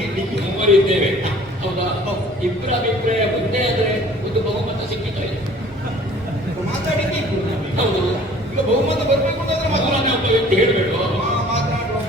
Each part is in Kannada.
ಹೇಳಲಿಕ್ಕೆ ಮೂವರು ಇದ್ದೇವೆ. ಹೌದಾ? ಇಬ್ಬರ ಅಭಿಪ್ರಾಯ ಒಂದೇ ಆದ್ರೆ ಒಂದು ಬಹುಮತ ಸಿಕ್ಕಿಲ್ಲ. ಮಾತಾಡಿದ್ದೆ ಹೌದು. ಈಗ ಬಹುಮತ ಬರ್ಬೇಕು ಅಂತಂದ್ರೆ ಮೊದಲನೇ ಒಬ್ಬ ವ್ಯಕ್ತಿ ಹೇಳ್ಬೇಡು. ಮಾತನಾಡುವ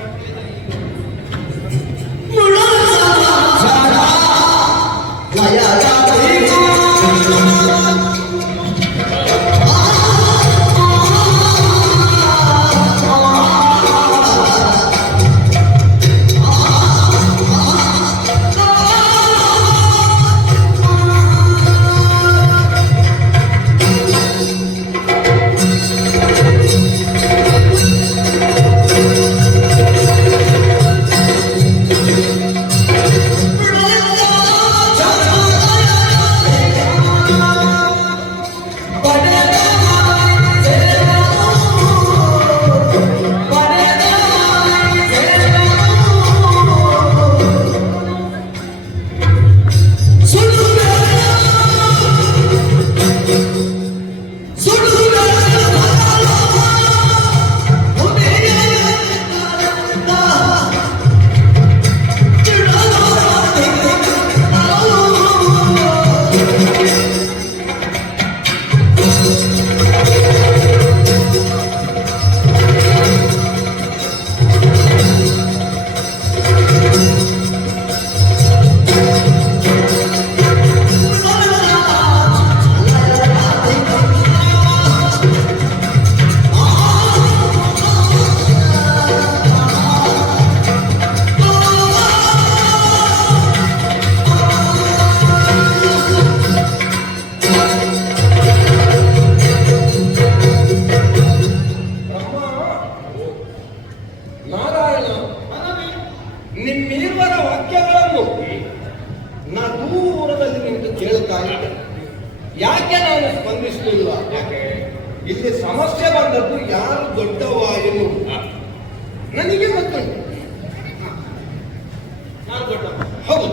ನಿಮ್ಮಿರುವರ ವಾಕ್ಯಗಳನ್ನು ನಾ ದೂರದಲ್ಲಿ ನಿಂತು ಕೇಳ್ತಾ ಇದ್ದೆ. ಯಾಕೆ ನಾನು ಸ್ಪಂದಿಸಲಿಲ್ಲ? ಯಾಕೆ? ಇಲ್ಲಿ ಸಮಸ್ಯೆ ಬಂದದ್ದು ಯಾರು ದೊಡ್ಡವ ಎನ್ನುವುದು ನನಗೆ ಗೊತ್ತುಂಟು. ನಾನು ದೊಡ್ಡ. ಹೌದು,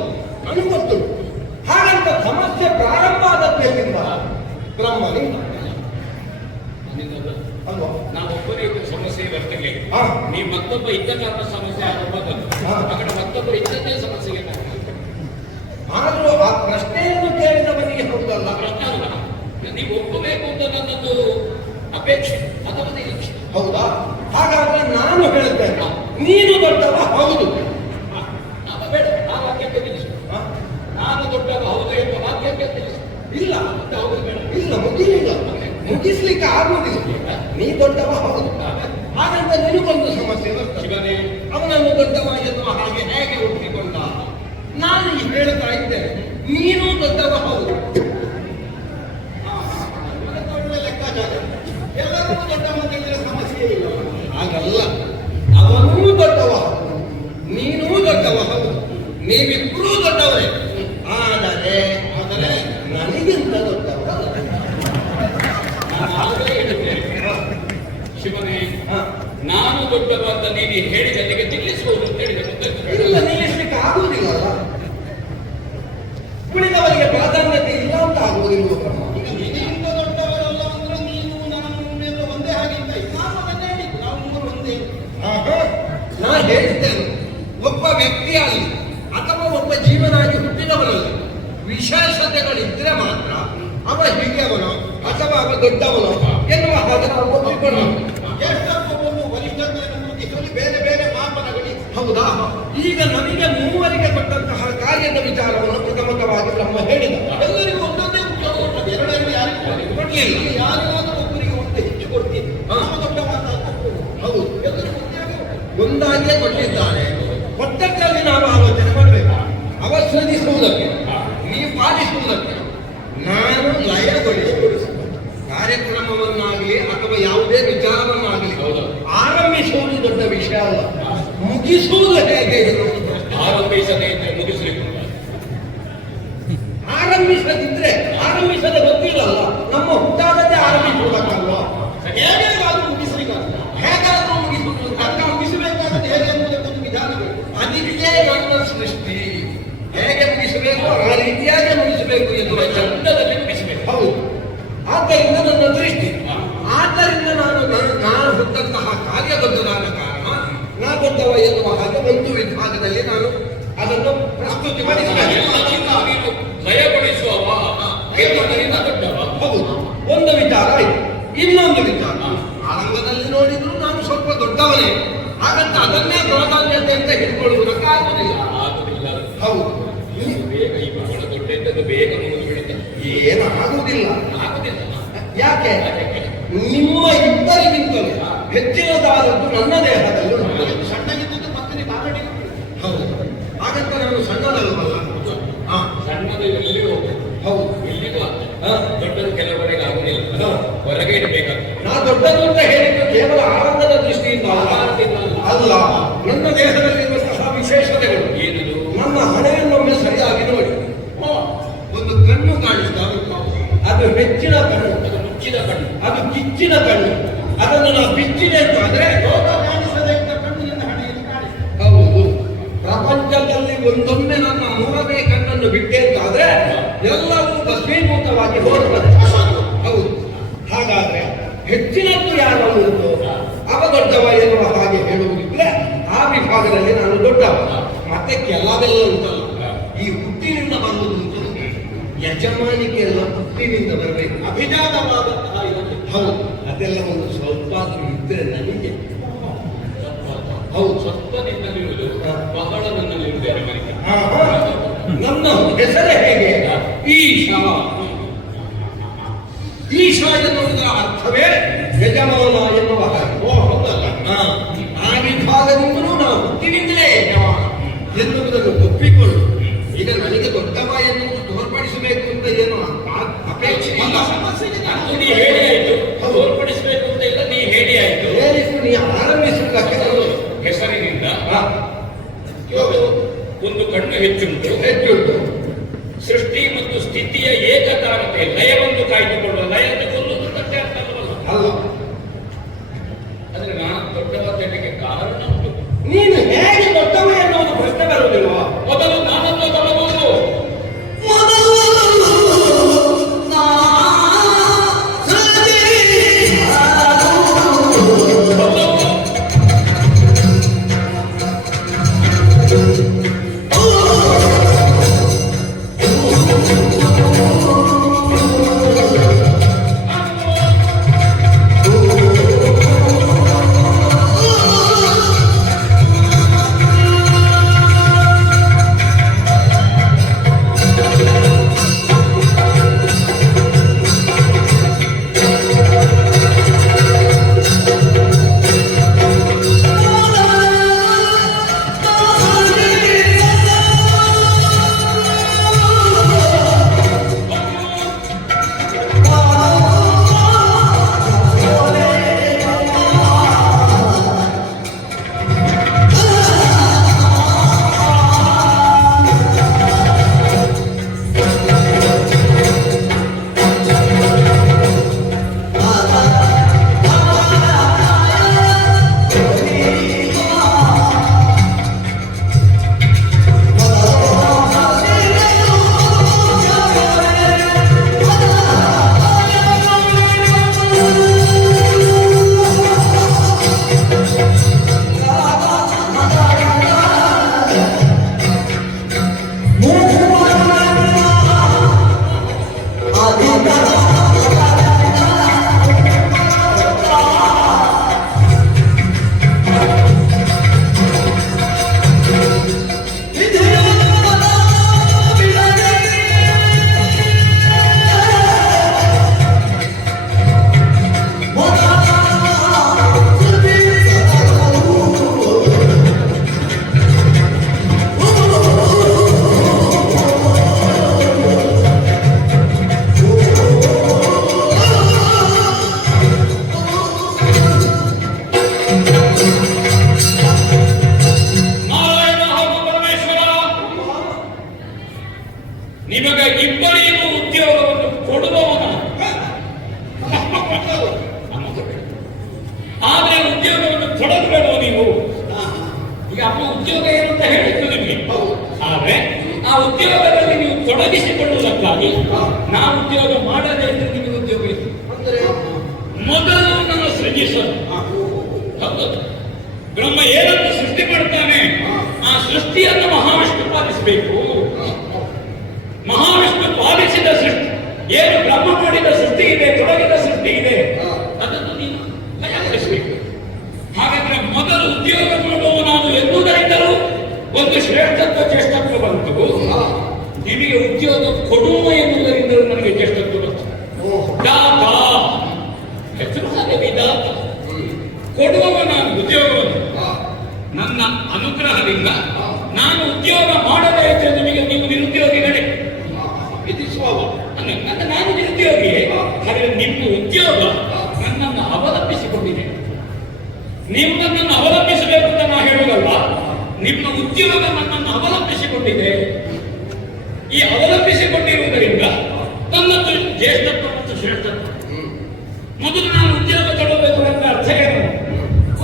ನನಗೆ ಗೊತ್ತುಂಟು. ಹಾಗಂತ ಸಮಸ್ಯೆ ಪ್ರಾರಂಭ ಆದದ್ದು ಎಲ್ಲಿಂದ? ಬ್ರಹ್ಮನಿಂದ ಅಲ್ವಾ? ನಾವು ಒಬ್ಬರೇ ಸಮಸ್ಯೆ ಬರ್ತೇವೆ. ಹಾ. ನೀವು ಮತ್ತೊಬ್ಬ ಇದ್ದ ಕಾರಣ ಸಮಸ್ಯೆ ಆಗೋದು. ಹಾ. ಆ ಕಡೆ ಮತ್ತೊಬ್ಬರು ಇದ್ದದ್ದೇ ಸಮಸ್ಯೆಗೆ ಆದ್ರೂ ಆ ಪ್ರಶ್ನೆಯನ್ನು ಕೇಳಿದವನಿಗೆ ಹೌದಲ್ಲ. ಪ್ರಶ್ನೆ ಅಲ್ಲ, ನೀವು ಒಪ್ಪಬೇಕು ಅಂತ ನನ್ನದು ಅಪೇಕ್ಷೆ ಅಥವಾ ನಿರೀಕ್ಷೆ. ಹೌದಾ? ಹಾಗಾದ್ರೆ ನಾನು ಹೇಳ್ತೇನೆ, ನೀನು ದೊಡ್ಡವ ಹೌದು. ಬೇಡ, ಆ ವಾಕ್ಯಕ್ಕೆ ತಿಳಿಸು. ನಾನು ದೊಡ್ಡವ ಹೌದು ಎಂಬ ವಾಕ್ಯಕ್ಕೆ ತಿಳಿಸು. ಇಲ್ಲ, ಹೌದು ಬೇಡ. ಇಲ್ಲ, ಮುಗಿಲಿಲ್ಲ, ಮುಗಿಸ್ಲಿಕ್ಕೆ ಆಗುವುದಿಲ್ಲ. ನೀ ದೊಡ್ಡವ ಹೌದು, ಹಾಗಂತ ನಿನಗೊಂದು ಸಮಸ್ಯೆ ಬರ್ತದೆ. ಶಿವನೇ, ಅವನನ್ನು ದೊಡ್ಡವ ಎನ್ನುವ ಹಾಗೆ ಹೇಗೆ ಒಪ್ಪಿಕೊಂಡ? ನಾನು ಹೇಳ್ತಾ ಇದ್ದೇನೆ, ನೀನು ದೊಡ್ಡವ ಹೌದು. ಒಳ್ಳೆ ಲೆಕ್ಕಾಚಾರ. ಎಲ್ಲರೂ ದೊಡ್ಡವ ಅಂತ ಹೇಳಿದ್ರೆ ಸಮಸ್ಯೆ ಇಲ್ಲ. ಹಾಗಲ್ಲ, ಅವನೂ ದೊಡ್ಡವ ಹೌದು, ನೀನೂ ದೊಡ್ಡವ ಹೌದು, ನೀವಿಬ್ಬರೂ ದೊಡ್ಡವರೇ. ಆದರೆ ನನಗಿಂತ ದೊಡ್ಡವ ಶಿವನೇ, ನಾನು ದೊಡ್ಡವ ಅಂತ ನೀನು ಹೇಳಿದಲ್ಲಿಗೆ ತಿಳಿಸುವುದು ಅಂತ ಹೇಳಿದ ಇಲ್ಲ, ನಿಲ್ಲಿಸ್ಲಿಕ್ಕೆ ಆಗುವುದಿಲ್ಲ. ಉಳಿದವರಿಗೆ ಪ್ರಾಧಾನ್ಯತೆ ಇಲ್ಲ ಅಂತ ಆಗುವುದಿಲ್ಲ. ಈಗ ನಿನಗಿಂತ ದೊಡ್ಡವರಲ್ಲ ಅಂದ್ರೆ ನೀನು ನಾನು ಒಂದೇ ಹಾಗೆ ನಾನು ಅದನ್ನೇ ಹೇಳಿದ್ದು, ನಾವು ಮೂರು ಒಂದೇ. ನಾ ಹೇಳಿದ್ದೇನೆ, ಒಬ್ಬ ವ್ಯಕ್ತಿಯಾಗಿ ಅಥವಾ ಒಬ್ಬ ಜೀವನಾಗಿ ಹುಟ್ಟಿದವನಲ್ಲಿ ವಿಶೇಷತೆಗಳಿದ್ರೆ ಮಾತ್ರ ಅವ ಹಿರಿಯವನು ಅಥವಾ ಅವ ದೊಡ್ಡವನು ಎನ್ನುವ ಹಾಗೆ ನಾವು ಒಪ್ಪಿಕೊಳ್ಳೋಣ. ಎಷ್ಟೊಂದು ವರಿಷ್ಠತೆಯನ್ನು ಮುಗಿಸಲು ಬೇರೆ ಬೇರೆ ಮಾಪನಗಳಿವೆ. ಹೌದಾ? ಈಗ ನನಗೆ ಮೂವರಿಗೆ ಕೊಟ್ಟಂತಹ ಕಾರ್ಯದ ವಿಚಾರವನ್ನು ಪ್ರಥಮತವಾಗಿ ಬ್ರಹ್ಮ ಹೇಳಿದ. ಎಲ್ಲರಿಗೂ ಒಂದೊಂದೇ ಉದ್ಯೋಗ ಕೊಟ್ಟದ್ದು, ಎರಡರಲ್ಲಿ ಯಾರಿಗೂ ಕೊಡ್ಲಿಲ್ಲ. ಯಾರಿಗಾದ್ರೂ ಒಬ್ಬರಿಗೆ ಒಂದು ಹೆಚ್ಚು ಕೊಡ್ತೀನಿ, ದೊಡ್ಡ ಮಾತಾಡ್ತಾರೆ. ಹೌದು, ಎಲ್ಲರಿಗೂ ಒಂದಾಗಿಯೇ ಕೊಟ್ಟಿದ್ದಾರೆ. ಒಟ್ಟಲ್ಲಿ ನಾವು ಆಲೋಚನೆ ಮಾಡಬೇಕು. ಅವಶ್ರದಿಸುವುದಕ್ಕೆ, ನೀವು ಪಾಲಿಸುವುದಕ್ಕೆ, ನಾನು ಲಯಗೊಳಿಸುವುದು ಕಾರ್ಯಕ್ರಮವನ್ನಾಗಲಿ ಅಥವಾ ಯಾವುದೇ ವಿಚಾರವನ್ನಾಗಲಿ ಆರಂಭಿಸುವುದು ದೊಡ್ಡ ವಿಷಯ ಅಲ್ಲ, ಮುಗಿಸುವುದು ಹೇಗೆ? ಆರಂಭಿಸದೇ ಇದ್ರೆ ಮುಗಿಸ್ಲಿಕ್ಕೆ ಆರಂಭಿಸದಿದ್ರೆ ಆರಂಭಿಸದೆ ಗೊತ್ತಿಲ್ಲಲ್ಲ. ನಮ್ಮ ಹುಟ್ಟಾದದ್ದೇ ಆರಂಭಿಸುವುದಕ್ಕಲ್ವ? ಹೇಗಾದ್ರೂ ಮುಗಿಸ್ಲಿಕ್ಕಲ್ಲ. ಹೇಗಾದ್ರೂ ಮುಗಿಸುವುದು ಮುಗಿಸಬೇಕಾದ್ರೆ ಹೇಗೆ ಎಂಬುದಕ್ಕೊಂದು ವಿಧಾನ ಬೇಕು. ಅದಕ್ಕೆ ನನ್ನ ಸೃಷ್ಟಿ. ಹೇಗೆ ಮುಗಿಸಬೇಕು ಆ ರೀತಿಯಾಗಿ ಮುಗಿಸಬೇಕು ಎನ್ನುವ ಚಂದದಲ್ಲಿ ಮುಗಿಸಬೇಕು. ಹೌದು, ಆದ್ದರಿಂದ ನನ್ನ ದೃಷ್ಟಿ. ಆದ್ದರಿಂದ ನಾನು ಹುಟ್ಟಂತಹ ಕಾರ್ಯ ದೊಡ್ಡದಾದ ಕಾರಣ ನಾ ದೊಡ್ಡವ ಎನ್ನುವ ಹಾಗೆ ಒಂದು ವಿಭಾಗದಲ್ಲಿ ನಾನು ಅದನ್ನು ಪ್ರಸ್ತುತಿಪಡಿಸಬೇಕು. ಎಲ್ಲಕ್ಕಿಂತ ನೀನು ಭಯಗೊಳಿಸುವವ ಕೇಳುವುದರಿಂದ ದೊಡ್ಡವ. ಹೌದು, ಒಂದು ವಿಚಾರ ಆಯ್ತು. ಇನ್ನೊಂದು ವಿಚಾರ, ಆ ರಂಗದಲ್ಲಿ ನೋಡಿದ್ರು ನಾನು ಸ್ವಲ್ಪ ದೊಡ್ಡವನೇ, ಹಾಗಂತ ಅದನ್ನೇ ಪ್ರಾಧಾನ್ಯತೆ ಅಂತ ಹಿಡ್ಕೊಳ್ಳುವುದಕ್ಕೆ ಆಗುದಿಲ್ಲ. ಆಗುದಿಲ್ಲ. ಹೌದು, ಇದು ಬೇಗ ಈ ಬಹಳ ದೊಡ್ಡ ಇದ್ದದ್ದು ಬೇಗ ಮುಗಿದು ಬಿಡುತ್ತೆ. ಏನು ಆಗುವುದಿಲ್ಲ. ಆಗುದಿಲ್ಲ. ಯಾಕೆ? ನಿಮ್ಮ ಇಬ್ಬರಿಗಿಂತಲೂ ಹೆಚ್ಚಿನದಾದದ್ದು ನನ್ನ ದೇಹದಲ್ಲಿ ಉಂಟು. ಸಣ್ಣಗಿದ್ದು ಮತ್ತೆ ಬಾಗಡಿ. ಹೌದು, ಹಾಗಂತ ನಾನು ಸಣ್ಣದಲ್ವಲ್ಲ. ಹಾ, ಸಣ್ಣದು ಎಲ್ಲಿಗೂ ಹೋಗ್ತದೆ. ಹೌದು, ಎಲ್ಲಿಗೂ ಆಗ್ತದೆ. ಹಾ. ದೊಡ್ಡದು ಕೆಲವರೆಗೆ ಆಗುದಿಲ್ಲ. ಹಾ. ಹೊರಗೆ ಇಡಬೇಕಾಗ್ತದೆ. ನಾ ದೊಡ್ಡದು ಅಂತ ಹೇಳಿದ್ದು ಕೇವಲ ಆನಂದದ ದೃಷ್ಟಿಯಿಂದ ಅಲ್ಲ, ನನ್ನ ದೇಹದಲ್ಲಿರುವಂತಹ ವಿಶೇಷತೆಗಳು. ಏನದು? ನನ್ನ ಹಣೆಯನ್ನೊಮ್ಮೆ ಸರಿಯಾಗಿ ನೋಡಿ. ಒಂದು ಕಣ್ಣು ಕಾಣಿಸ್ತಾ ಉಂಟು. ಅದು ಹೆಚ್ಚಿನ ಕಣ್ಣು, ಅದು ಮುಚ್ಚಿದ ಕಣ್ಣು, ಅದು ಕಿಚ್ಚಿನ ಕಣ್ಣು. ಅದನ್ನು ನಾವು ಬಿಚ್ಚಿದೆ ಅಂತಂದ್ರೆ ಲೋಕ ಕಾಣಿಸದೇ ಇದ್ದ ಕಣ್ಣಿನಿಂದ ಹಣೆಯಲ್ಲಿ ಕಾಣಿಸ್ತದೆ. ಹೌದು, ಪ್ರಪಂಚದಲ್ಲಿ ಒಂದೊಮ್ಮೆ ನನ್ನ ಮೂರನೇ ಕಣ್ಣನ್ನು ಬಿಟ್ಟೆ ಅಂತಾದ್ರೆ ಎಲ್ಲವೂ ಭಸ್ಮೀಭೂತವಾಗಿ ಹೋಗುತ್ತದೆ. ಹೌದು, ಹಾಗಾದ್ರೆ ಹೆಚ್ಚಿನದ್ದು ಯಾರನ್ನು ಅವ ದೊಡ್ಡವ ಎನ್ನುವ ಹಾಗೆ ಹೇಳುವುದಿದ್ರೆ ಆ ವಿಭಾಗದಲ್ಲಿ ನಾನು ದೊಡ್ಡವ. ಮತ್ತೆ ಕೆಲವೆಲ್ಲ ಉಂಟಲ್ಲ, ಈ ಹುಟ್ಟಿನಿಂದ ಬರುವುದು ಉಂಟು. ಯಜಮಾನಿಕೆ ಎಲ್ಲ ಹುಟ್ಟಿನಿಂದ ಬರಬೇಕು, ಅಭಿಜಾತವಾದಂತಹ ಇದಕ್ಕೆ. ಹೌದು, ಅದೆಲ್ಲ ಒಂದು ಸ್ವಲ್ಪ ಇದ್ರೆ ನನಗೆ. ಹೌದು, ಸ್ವಲ್ಪ ನಿನ್ನಲ್ಲಿರುವುದು ಬಹಳ ನನ್ನಲ್ಲಿರುವುದು ಯಜಮಾನಿಕೆ. ನನ್ನ ಹೆಸರೇ ಹೇಗೆ? ಈಶಾ. ಈಶಾ ಎನ್ನುವುದರ ಅರ್ಥವೇ ಯಜಮಾನ ಎನ್ನುವ ಹಾಗೆ. ಓ ಹೌದಲ್ಲ, ಆ ವಿಭಾಗದಿಂದಲೂ ನಾವು ಹುಟ್ಟಿನಿಂದಲೇ ಯಜಮಾನ ಎನ್ನುವುದನ್ನು ಒಪ್ಪಿಕೊಳ್ಳು. ಈಗ ನನಗೆ ದೊಡ್ಡವ ಎನ್ನುವುದು ತೋರ್ಪಡಿಸಬೇಕು ಅಂತ ಏನು ಅಪೇಕ್ಷೆ ಇಲ್ಲ. ಸಮಸ್ಯೆಗೆ ನಾನು ನೀ ಹೇಳಿ ಆಯ್ತು, ತೋರ್ಪಡಿಸಬೇಕು ಅಂತ ಇಲ್ಲ, ನೀ ಹೇಳಿ ಆಯ್ತು. ಹೇಳಿದ್ದು ನೀ ಆರಂಭಿಸುವುದಕ್ಕೆ ಹೆಸರಿನಿಂದ ಇವತ್ತು ಒಂದು ಕಣ್ಣು ಹೆಚ್ಚುಂಟು. ಹೆಚ್ಚುಂಟು. ಸೃಷ್ಟಿ ಮತ್ತು ಸ್ಥಿತಿಯ ಏಕತಾನತೆ ಲಯವನ್ನು ಕಾಯ್ದುಕೊಳ್ಳುವ, ಲಯವನ್ನು ಕೊಲ್ಲುವುದು ತಟ್ಟೆ ಅರ್ಥ ಅಲ್ಲ. ಆದ್ರೆ ನಾನು ದೊಡ್ಡವಾದಕ್ಕೆ ಕಾರಣ ಉಂಟು. ನೀನು ಹೇಗೆ ದೊಡ್ಡವ ಎನ್ನುವುದು ಪ್ರಶ್ನೆ ಬರುವುದಿಲ್ವಾ? ಮೊದಲು ನಾನನ್ನು ತಗೊಳ್ಳುವುದು. ನಿಮಗೆ ಇಬ್ಬರಿಗೂ ಉದ್ಯೋಗವನ್ನು ಕೊಡುವವನು. ಆದ್ರೆ ಉದ್ಯೋಗವನ್ನು ಕೊಡಲು ಬೇಡುವ ನೀವು. ಈಗ ಅಪ್ಪ ಉದ್ಯೋಗ ಏನು ಅಂತ ಹೇಳಿದ್ದು ನಿಮಗೆ. ಆದ್ರೆ ಆ ಉದ್ಯೋಗದಲ್ಲಿ ನೀವು ತೊಡಗಿಸಿಕೊಳ್ಳುವುದಕ್ಕಾಗಿ ನಾವು ಉದ್ಯೋಗ ಮಾಡದೇ ಇದ್ರೆ ನಿಮಗೆ ಉದ್ಯೋಗ ಇದೆ. ಮೊದಲು ನನ್ನ ಸೃಜಿಸಲು. ಹೌದು, ಬ್ರಹ್ಮ ಏನನ್ನು ಸೃಷ್ಟಿ ಮಾಡ್ತಾನೆ, ಆ ಸೃಷ್ಟಿಯನ್ನು ಮಹಾವಿಷ್ಣು ಪಾಲಿಸಬೇಕು. ಮಹಾವಿಷ್ಣು ಪಾಲಿಸಿದ ಸೃಷ್ಟಿ, ಏನು ಬ್ರಹ್ಮ ಮಾಡಿದ ಸೃಷ್ಟಿ ಇದೆ, ತೊಡಗಿದ ಸೃಷ್ಟಿ ಇದೆ, ಅದನ್ನು ನೀನು ಲಯಗೊಳಿಸಬೇಕು. ಹಾಗಾದ್ರೆ ಮೊದಲು ಉದ್ಯೋಗ ಮಾಡುವ ನಾನು ಎನ್ನುವುದರಿಂದಲೂ ಒಂದು ಶ್ರೇಷ್ಠತ್ವ ಜ್ಯೇಷ್ಠತ್ವ ಬಂತು. ನಿಮಗೆ ಉದ್ಯೋಗ ಕೊಡುವ ಎನ್ನುವುದರಿಂದಲೂ ನನಗೆ ಜ್ಯೇಷ್ಠತ್ವ ಬಂತು. ದಾತ ಹೆಸರು ಹಾಗೆ ವಿಧಾತ, ಕೊಡುವವ ನಾನು ಉದ್ಯೋಗವನ್ನು. ನನ್ನ ಅನುಗ್ರಹದಿಂದ ನಾನು ಉದ್ಯೋಗ ಮಾಡದೇ ಇದ್ದರೆ ನಿಮಗೆ ನೀವು ನಿರುದ್ಯೋಗಿಗಳೇ ವಿಧಿಸುವವ. ನಾನು ನಿರುದ್ಯೋಗಿಯೇ. ಹಾಗೆ ನಿಮ್ಮ ಉದ್ಯೋಗ ನನ್ನನ್ನು ಅವಲಂಬಿಸಿಕೊಂಡಿದೆ. ನೀವು ನನ್ನನ್ನು ಅವಲಂಬಿಸಬೇಕು ಅಂತ ನಾನು ಹೇಳುವುದಲ್ಲ, ನಿಮ್ಮ ಉದ್ಯೋಗ ನನ್ನನ್ನು ಅವಲಂಬಿಸಿಕೊಂಡಿದೆ. ಈ ಅವಲಂಬಿಸಿಕೊಂಡಿರುವುದರಿಂದ ನನ್ನದು ಜ್ಯೇಷ್ಠತ್ವ ಮತ್ತು ಶ್ರೇಷ್ಠತ್ವ. ಮೊದಲು ನಾನು ಉದ್ಯೋಗ ತಗೊಳ್ಬೇಕು ಅಂತ ಅರ್ಥ ಏನು?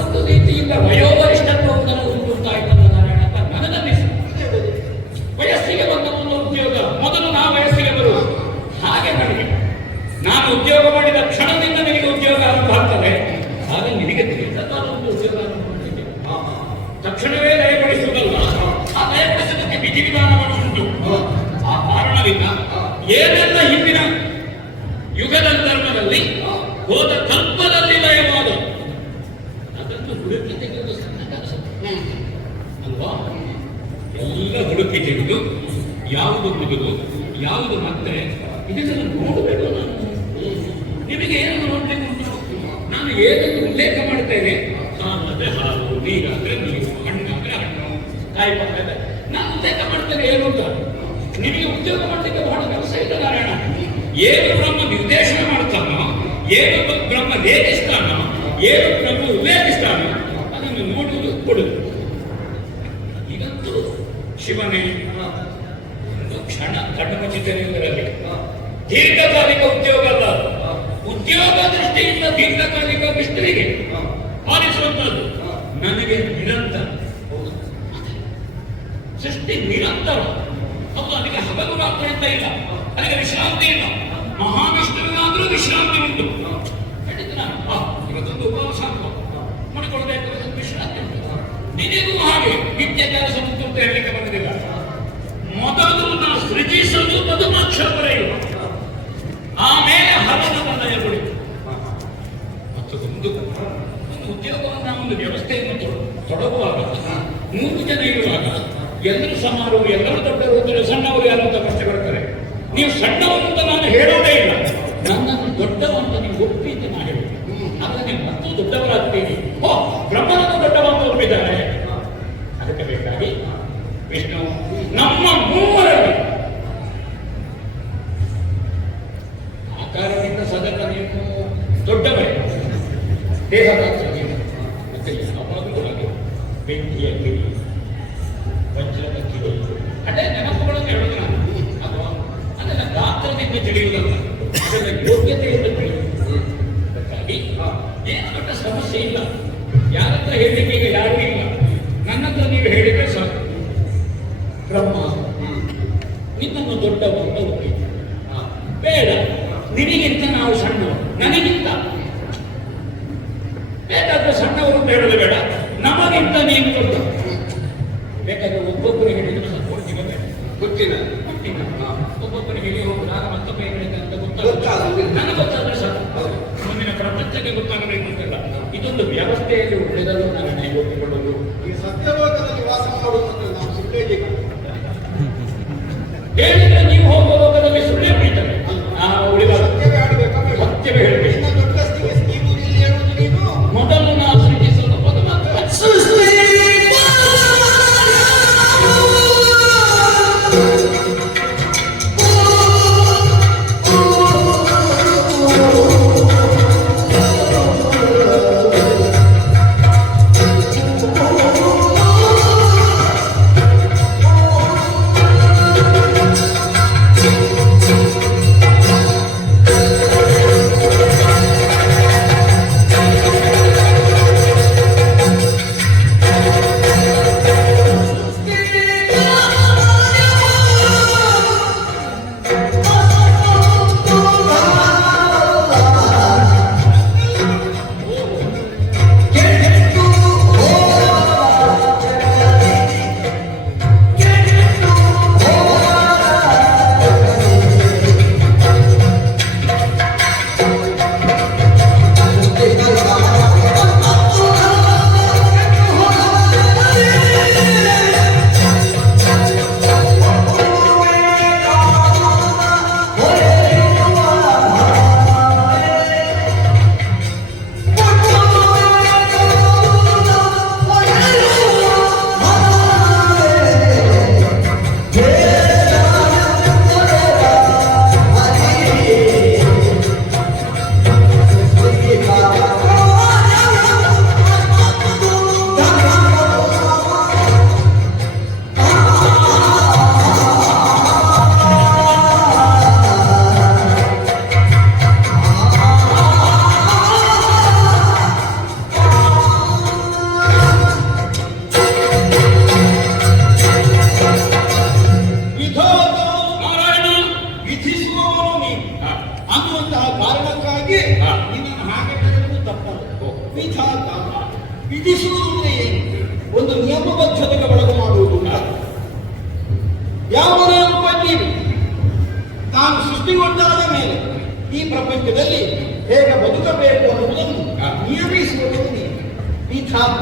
ಒಂದು ರೀತಿಯಿಂದ ವಯೋವರಿಷ್ಠತ್ವವನ್ನು ಉಂಟುಂಟಾಯ್ತಲ್ಲ ನಾರಾಯಣ ಅಂತ ನನಗನ್ನಿಸಿ. ವಯಸ್ಸಿಗೆ ಬಂದವನು ಉದ್ಯೋಗ, ಮೊದಲು ನಾ ವಯಸ್ಸಿಗೆ ಬರುವುದು. ಹಾಗೆ ನನಗೆ ನಾನು ಉದ್ಯೋಗ ಮಾಡಿದ ಕ್ಷಣದಿಂದ ನಿನಗೆ ಉದ್ಯೋಗ ಆರಂಭ ಆಗ್ತದೆ. ಆಗ ನಿನಗೆ ತಿಳಿದದ್ದಾದ ಒಂದು ಉದ್ಯೋಗ ಆರಂಭ ಮಾಡಿದೆ. ತಕ್ಷಣವೇ ಲಯಗೊಳಿಸುವುದಲ್ಲ, ಆ ಲಯಗೊಳಿಸುವುದಕ್ಕೆ ವಿಧಿವಿಧಾನಗಳು ಉಂಟು. ಆ ಕಾರಣದಿಂದ ಏನೆಲ್ಲ ಹಿಂದಿನ ಯುಗದ ಧರ್ಮದಲ್ಲಿ ಹೋದ ಕಲ್ಪದಲ್ಲಿ ಲಯವಾದ ಅದನ್ನು ಹುಡುಕಿ ತೆಗೆದು ಸಣ್ಣ ಕೆಲಸ ಅಲ್ವಾ? ಎಲ್ಲ ಹುಡುಕಿ ತೆಗೆದು ಯಾವುದು ಮೊದಲು ಯಾವುದು ಮತ್ತೆ ಇದನ್ನು ನೋಡಬೇಕು. ನಾನು ನಿಮಗೆ ಏನು ನೋಡ್ಬೇಕು ಉಂಟು? ನಾನು ಏನನ್ನು ಉಲ್ಲೇಖ ಮಾಡ್ತೇನೆ, ಹಾಲಾದ್ರೆ ಹಾಲು, ನೀರಾದ್ರೆ ನೀರು, ಹಣ್ಣಾದ್ರೆ ಹಣ್ಣು, ಕಾಯಿ ಪಲ್ಯ ನಾನು ಉಲ್ಲೇಖ ಮಾಡ್ತೇನೆ. ಏನು ಅಂತ ನಿಮಗೆ ಉದ್ಯೋಗ ಮಾಡಲಿಕ್ಕೆ ಬಹಳ ಕೆಲಸ ಇಲ್ಲ ನಾರಾಯಣ. ಏನು ಬ್ರಹ್ಮ ನಿರ್ದೇಶನ ಮಾಡ್ತಾನೋ, ಏನು ಬ್ರಹ್ಮ ರೇಗಿಸ್ತಾನೋ, ಏನು ಬ್ರಹ್ಮ ಉಲ್ಲೇಖಿಸ್ತಾನೋ ಅದನ್ನು ನೋಡುವುದು, ಕೊಡುವುದು. ಈಗಂತೂ ಶಿವನೇ ಒಂದು ಕ್ಷಣ ಕಣ್ಣು ಮುಚ್ಚಿದ್ದೇನೆ ಎಂದರಲ್ಲಿ ದೀರ್ಘಕಾಲಿಕ ಉದ್ಯೋಗ ಅಲ್ಲ, ಉದ್ಯೋಗ ದೃಷ್ಟಿಯಿಂದ ದೀರ್ಘಕಾಲಿಕ ವಿಸ್ತರಿಗೆ ಪಾಲಿಸುವಂತದ್ದು ನನಗೆ ನಿರಂತರ. ಸೃಷ್ಟಿ ನಿರಂತರ. ಹೌದು, ಅದಕ್ಕೆ ಹಗಲು ರಾತ್ರಿ ಅಂತ ಇಲ್ಲ, ಅದಕ್ಕೆ ವಿಶ್ರಾಂತಿ ಇಲ್ಲ. ಮಹಾವಿಷ್ಣುವಿಗಾದ್ರೂ ವಿಶ್ರಾಂತಿ ಉಂಟು. ಇವತ್ತೊಂದು ಉಪವಾಸ ಮಾಡಿಕೊಳ್ಳಬೇಕು, ವಿಶ್ರಾಂತಿ ಉಂಟು. ನಿನಗೂ ಹಾಗೆ ನಿತ್ಯ ಕೆಲಸ ಉಂಟು ಅಂತ ಹೇಳಲಿಕ್ಕೆ ಬಂದಿಲ್ಲ. ಮೊದಲು ನಾವು ಸೃಜಿಸಲು ಮಧುಮಾಕ್ಷ ಬರೆಯುವ, ಆಮೇಲೆ ಹಲದ ಲಯಗೊಳಿ. ಮತ್ತು ಒಂದು ಉದ್ಯೋಗವನ್ನು ಒಂದು ವ್ಯವಸ್ಥೆಯನ್ನು ತೊಡಗುವಾಗ 3 ಜನ ಇರುವಾಗ ಎಲ್ಲರೂ ಸಮಾರು, ಎಲ್ಲರೂ ದೊಡ್ಡವರು ಹೋದರೆ ಸಣ್ಣವರು ಯಾರು ಅಂತ ಪ್ರಶ್ನೆ ಬರ್ತಾರೆ. ನೀವು ಸಣ್ಣವರು ಅಂತ ನಾನು ಹೇಳೋದೇ ಇಲ್ಲ, ನನ್ನನ್ನು ದೊಡ್ಡವ ಅಂತ ನೀವು ಒಪ್ಪಿ ಅಂತ ನಾನು ಹೇಳುತ್ತೇನೆ. ಆದರೆ ನೀವು ಮತ್ತು ದೊಡ್ಡವರಾಗ್ತೀರಿ. ಬ್ರಹ್ಮನನ್ನು ದೊಡ್ಡವಂತ ಒಪ್ಪಿದ್ದಾರೆ. ಅದಕ್ಕೆ ಬೇಕಾಗಿ ವಿಷ್ಣು ನಮ್ಮ ಮೂವರಲ್ಲಿ ಆಕಾರದಿಂದ ಸದಾ ನೀವು ದೊಡ್ಡವರೇ, ದೇಹದ ಮತ್ತೆ ಯಾವಾಗಲೂ ಬೆಂಕಿಯ ಕಿಡಿ, ವಜ್ರದ ಕಿಡಿ, ಅದೇ ನೆನಪುಗಳನ್ನು ಹೇಳೋದು ನಾನು. ಅಥವಾ ಅದೆಲ್ಲ ಗಾತ್ರದಿಂದ ತಿಳಿಯುವುದಲ್ಲ, ಅದೆಲ್ಲ ಯೋಗ್ಯತೆಯಿಂದ ತಿಳಿಯುವುದು. ಅದಕ್ಕಾಗಿ ಏನು ದೊಡ್ಡ ಸಮಸ್ಯೆ ಇಲ್ಲ. ಯಾರತ್ರ ಹೇಳಲಿಕ್ಕೆ ಈಗ ಯಾರೂ ಇಲ್ಲ. ನನ್ನತ್ರ ನೀವು ಹೇಳಿದ್ರೆ ಸಾಕು. ಬ್ರಹ್ಮ ನಿನ್ನನ್ನು ದೊಡ್ಡವ ಅಂತ ಒಪ್ಪಿ, ಬೇಡ ನಿನಗಿಂತ ನಾವು ಸಣ್ಣವರು, ನನಗಿಂತ ಬೇಕಾದ್ರೆ ಸಣ್ಣವರು ಅಂತ ಹೇಳೋದು ಬೇಡ, ನಮಗಿಂತ ನೀನು ದೊಡ್ಡ. ಬೇಕಾದ್ರೆ ಒಬ್ಬೊಬ್ಬರು ಹೇಳಿದ್ರೆ ಗೊತ್ತಿಲ್ಲ, ಒಬ್ಬೊಬ್ಬರು ಹೇಳಿ ಹೋಗುವಾಗ ಮತ್ತೊಬ್ಬ ಹೇಳಿದೆ ಅಂತ ಗೊತ್ತಾಗುತ್ತೆ. ನನಗೆ ಗೊತ್ತಾದ್ರೆ ಸಾಕು, ಮುಂದಿನ ಪ್ರಪಂಚಕ್ಕೆ ಗೊತ್ತಾಗಬೇಕು ಅಂತೆಲ್ಲ. ಇದೊಂದು ವ್ಯವಸ್ಥೆಯಲ್ಲಿ ಉಳಿದಲು ನಾನು ಒಪ್ಪಿಕೊಳ್ಳಲು. ಈ ಸತ್ಯಲೋಕದಲ್ಲಿ ವಾಸ ಮಾಡುವಂತೆ ನಾವು ಸುಳ್ಳೇಲಿ ಹೇಳಿದ್ರೆ ನೀವು ಹೋಗುವ ಲೋಕದಲ್ಲಿ ಸುಳ್ಳೇ ಬಿಡ್ತಾರೆ. ಉಳಿದ ಸತ್ಯವೇ ಆಡಬೇಕಾದ್ರೆ ಸತ್ಯವೇ ಹೇಳಬೇಕು. ದೊಡ್ಡ ನೀವು ಇಲ್ಲಿ ಹೇಳುವುದು ನೀನು ಮೊದಲು ನಾವು ಸೃಜಿಸಲು ಮೊದಲು ಪ್ರಪಂಚದಲ್ಲಿ ಹೇಗೆ ಬದುಕಬೇಕು ಅನ್ನುವುದನ್ನು ನಿಯಮಿಸುವುದು ನೀನು. ಈ ಧಾಮ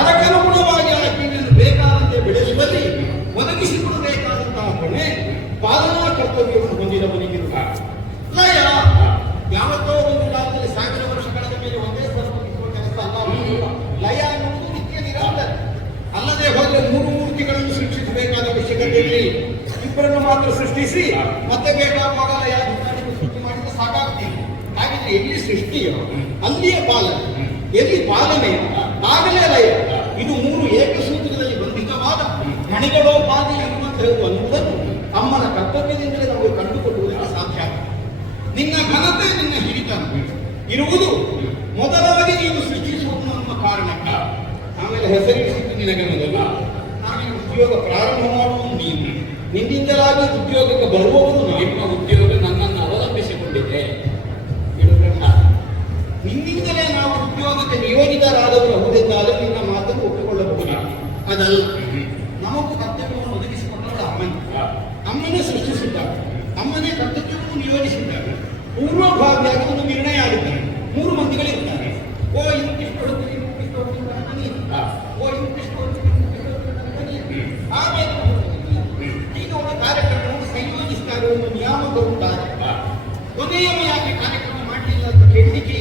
ಅದಕ್ಕನುಗುಣವಾಗಿ ಆ ಜೀವಿಯನ್ನು ಬೇಕಾದಂತೆ ಬೆಳೆಸುವಲ್ಲಿ ಒದಗಿಸಿಕೊಡಬೇಕಾದಂತಹ ಹೊಣೆ ಪಾಲನಾ ಕರ್ತವ್ಯವನ್ನು ಹೊಂದಿದವನಿಗಿರುವ ಲಯ. ಯಾವತ್ತೋ ಒಂದು ಕಾಲದಲ್ಲಿ 1000 ವರ್ಷಗಳ ಮೇಲೆ ಒಂದೇ ಸ್ವರೂಪಿಸುವ ಕೆಲಸ ಅಲ್ಲ. ಲಯ ಅನ್ನುವುದು ನಿತ್ಯ ನಿರಂತರ. ಅಲ್ಲದೆ ಹೋದರೆ 3 ಮೂರ್ತಿಗಳನ್ನು ಸೃಷ್ಟಿಸಬೇಕಾದ ಅವಶ್ಯಕತೆ ಇಲ್ಲ. ಇಬ್ಬರನ್ನು ಮಾತ್ರ ಸೃಷ್ಟಿಸಿ ಮತ್ತೆ ಬೇಕಾಗುವಾಗ ಲಯ ಸೃಷ್ಟಿ ಮಾಡಿದ್ರೆ ಸಾಕಾಗ್ತಿಲ್ಲ. ಹಾಗಿದ್ರೆ ಎಲ್ಲಿ ಸೃಷ್ಟಿಯೋ ಅಲ್ಲಿಯೇ ಪಾಲನೆ, ಎಲ್ಲಿ ಪಾಲನೆ ಆಗಲೇ ಲಯ. ಇದು 3 ಏಕಸೂತ್ರದಲ್ಲಿ ಬಂಧಿತವಾದ ಮಣಿಗಳೋಪಾದಿ ಎನ್ನುವಂಥದ್ದು ಅನ್ನುವುದನ್ನು ಅಮ್ಮನ ಕರ್ತವ್ಯದಿಂದಲೇ ನಾವು ಕಂಡುಕೊಳ್ಳುವುದಕ್ಕೆ ಸಾಧ್ಯ. ನಿನ್ನ ಘನತೆ, ನಿನ್ನ ಹಿರಿತನ ಇರುವುದು ಮೊದಲಾಗಿ ನೀನು ಸೃಷ್ಟಿಸುವುದು ನಮ್ಮ ಕಾರಣಕ್ಕ. ಆಮೇಲೆ ಹೆಸರಿಸಿದ್ದು ನಿನಗನ್ನದಲ್ಲ. ನಾನು ಉದ್ಯೋಗ ಪ್ರಾರಂಭ ಮಾಡುವುದು ನೀನು, ನಿನ್ನಿಂದಲಾಗಿ ಉದ್ಯೋಗಕ್ಕೆ ಬರುವವನು. ನಿಮ್ಮ ಉದ್ಯೋಗ ನನ್ನನ್ನು ಅವಲಂಬಿಸಿಕೊಂಡಿದೆ. ನಿನ್ನಿಂದಲೇ ನಾವು ಉದ್ಯೋಗಕ್ಕೆ ನಿಯೋಜಿತರಾದವರು ಹೌದೆಂದಾದರೂ ನಿನ್ನ ಮಾತನ್ನು ಒಪ್ಪಿಕೊಳ್ಳಬಹುದು. ಅದಲ್ಲ, ನಮಗೂ ಕರ್ತವ್ಯವನ್ನು ಒದಗಿಸಿಕೊಂಡವರು ಅಮ್ಮನೇ ಸೃಷ್ಟಿಸಿದ್ದಾರೆ, ಅಮ್ಮನೇ ಕರ್ತವ್ಯವನ್ನು ನಿಯೋಜಿಸಿದ್ದಾರೆ. ಪೂರ್ವಭಾವಿಯಾಗಿ ಒಂದು ನಿರ್ಣಯ ಆಗಿದ್ದಾರೆ. 3 ಮಂದಿಗಳಿರ್ತಾರೆ. ಓ ಇಂತಿಷ್ಟು ಹೊಡ್ತೀನಿ, ಇಂತಿಷ್ಟು ಹೊಡ್ತೀನಿ, ಓ ಇಂತಿಷ್ಟು ಹೊಡ್ತೀನಿ, ಆಮೇಲೆ ಈಗ ಒಂದು ಕಾರ್ಯಕ್ರಮವನ್ನು ಸಂಯೋಜಿಸಿದಾಗ ಒಂದು ನಿಯಾಮಕ ಉಂಟಾಗ ಕೊನೆಯವಾಗಿ ಕಾರ್ಯಕ್ರಮ ಮಾಡಲಿಲ್ಲ ಅಂತ ಕೇಳಲಿಕ್ಕೆ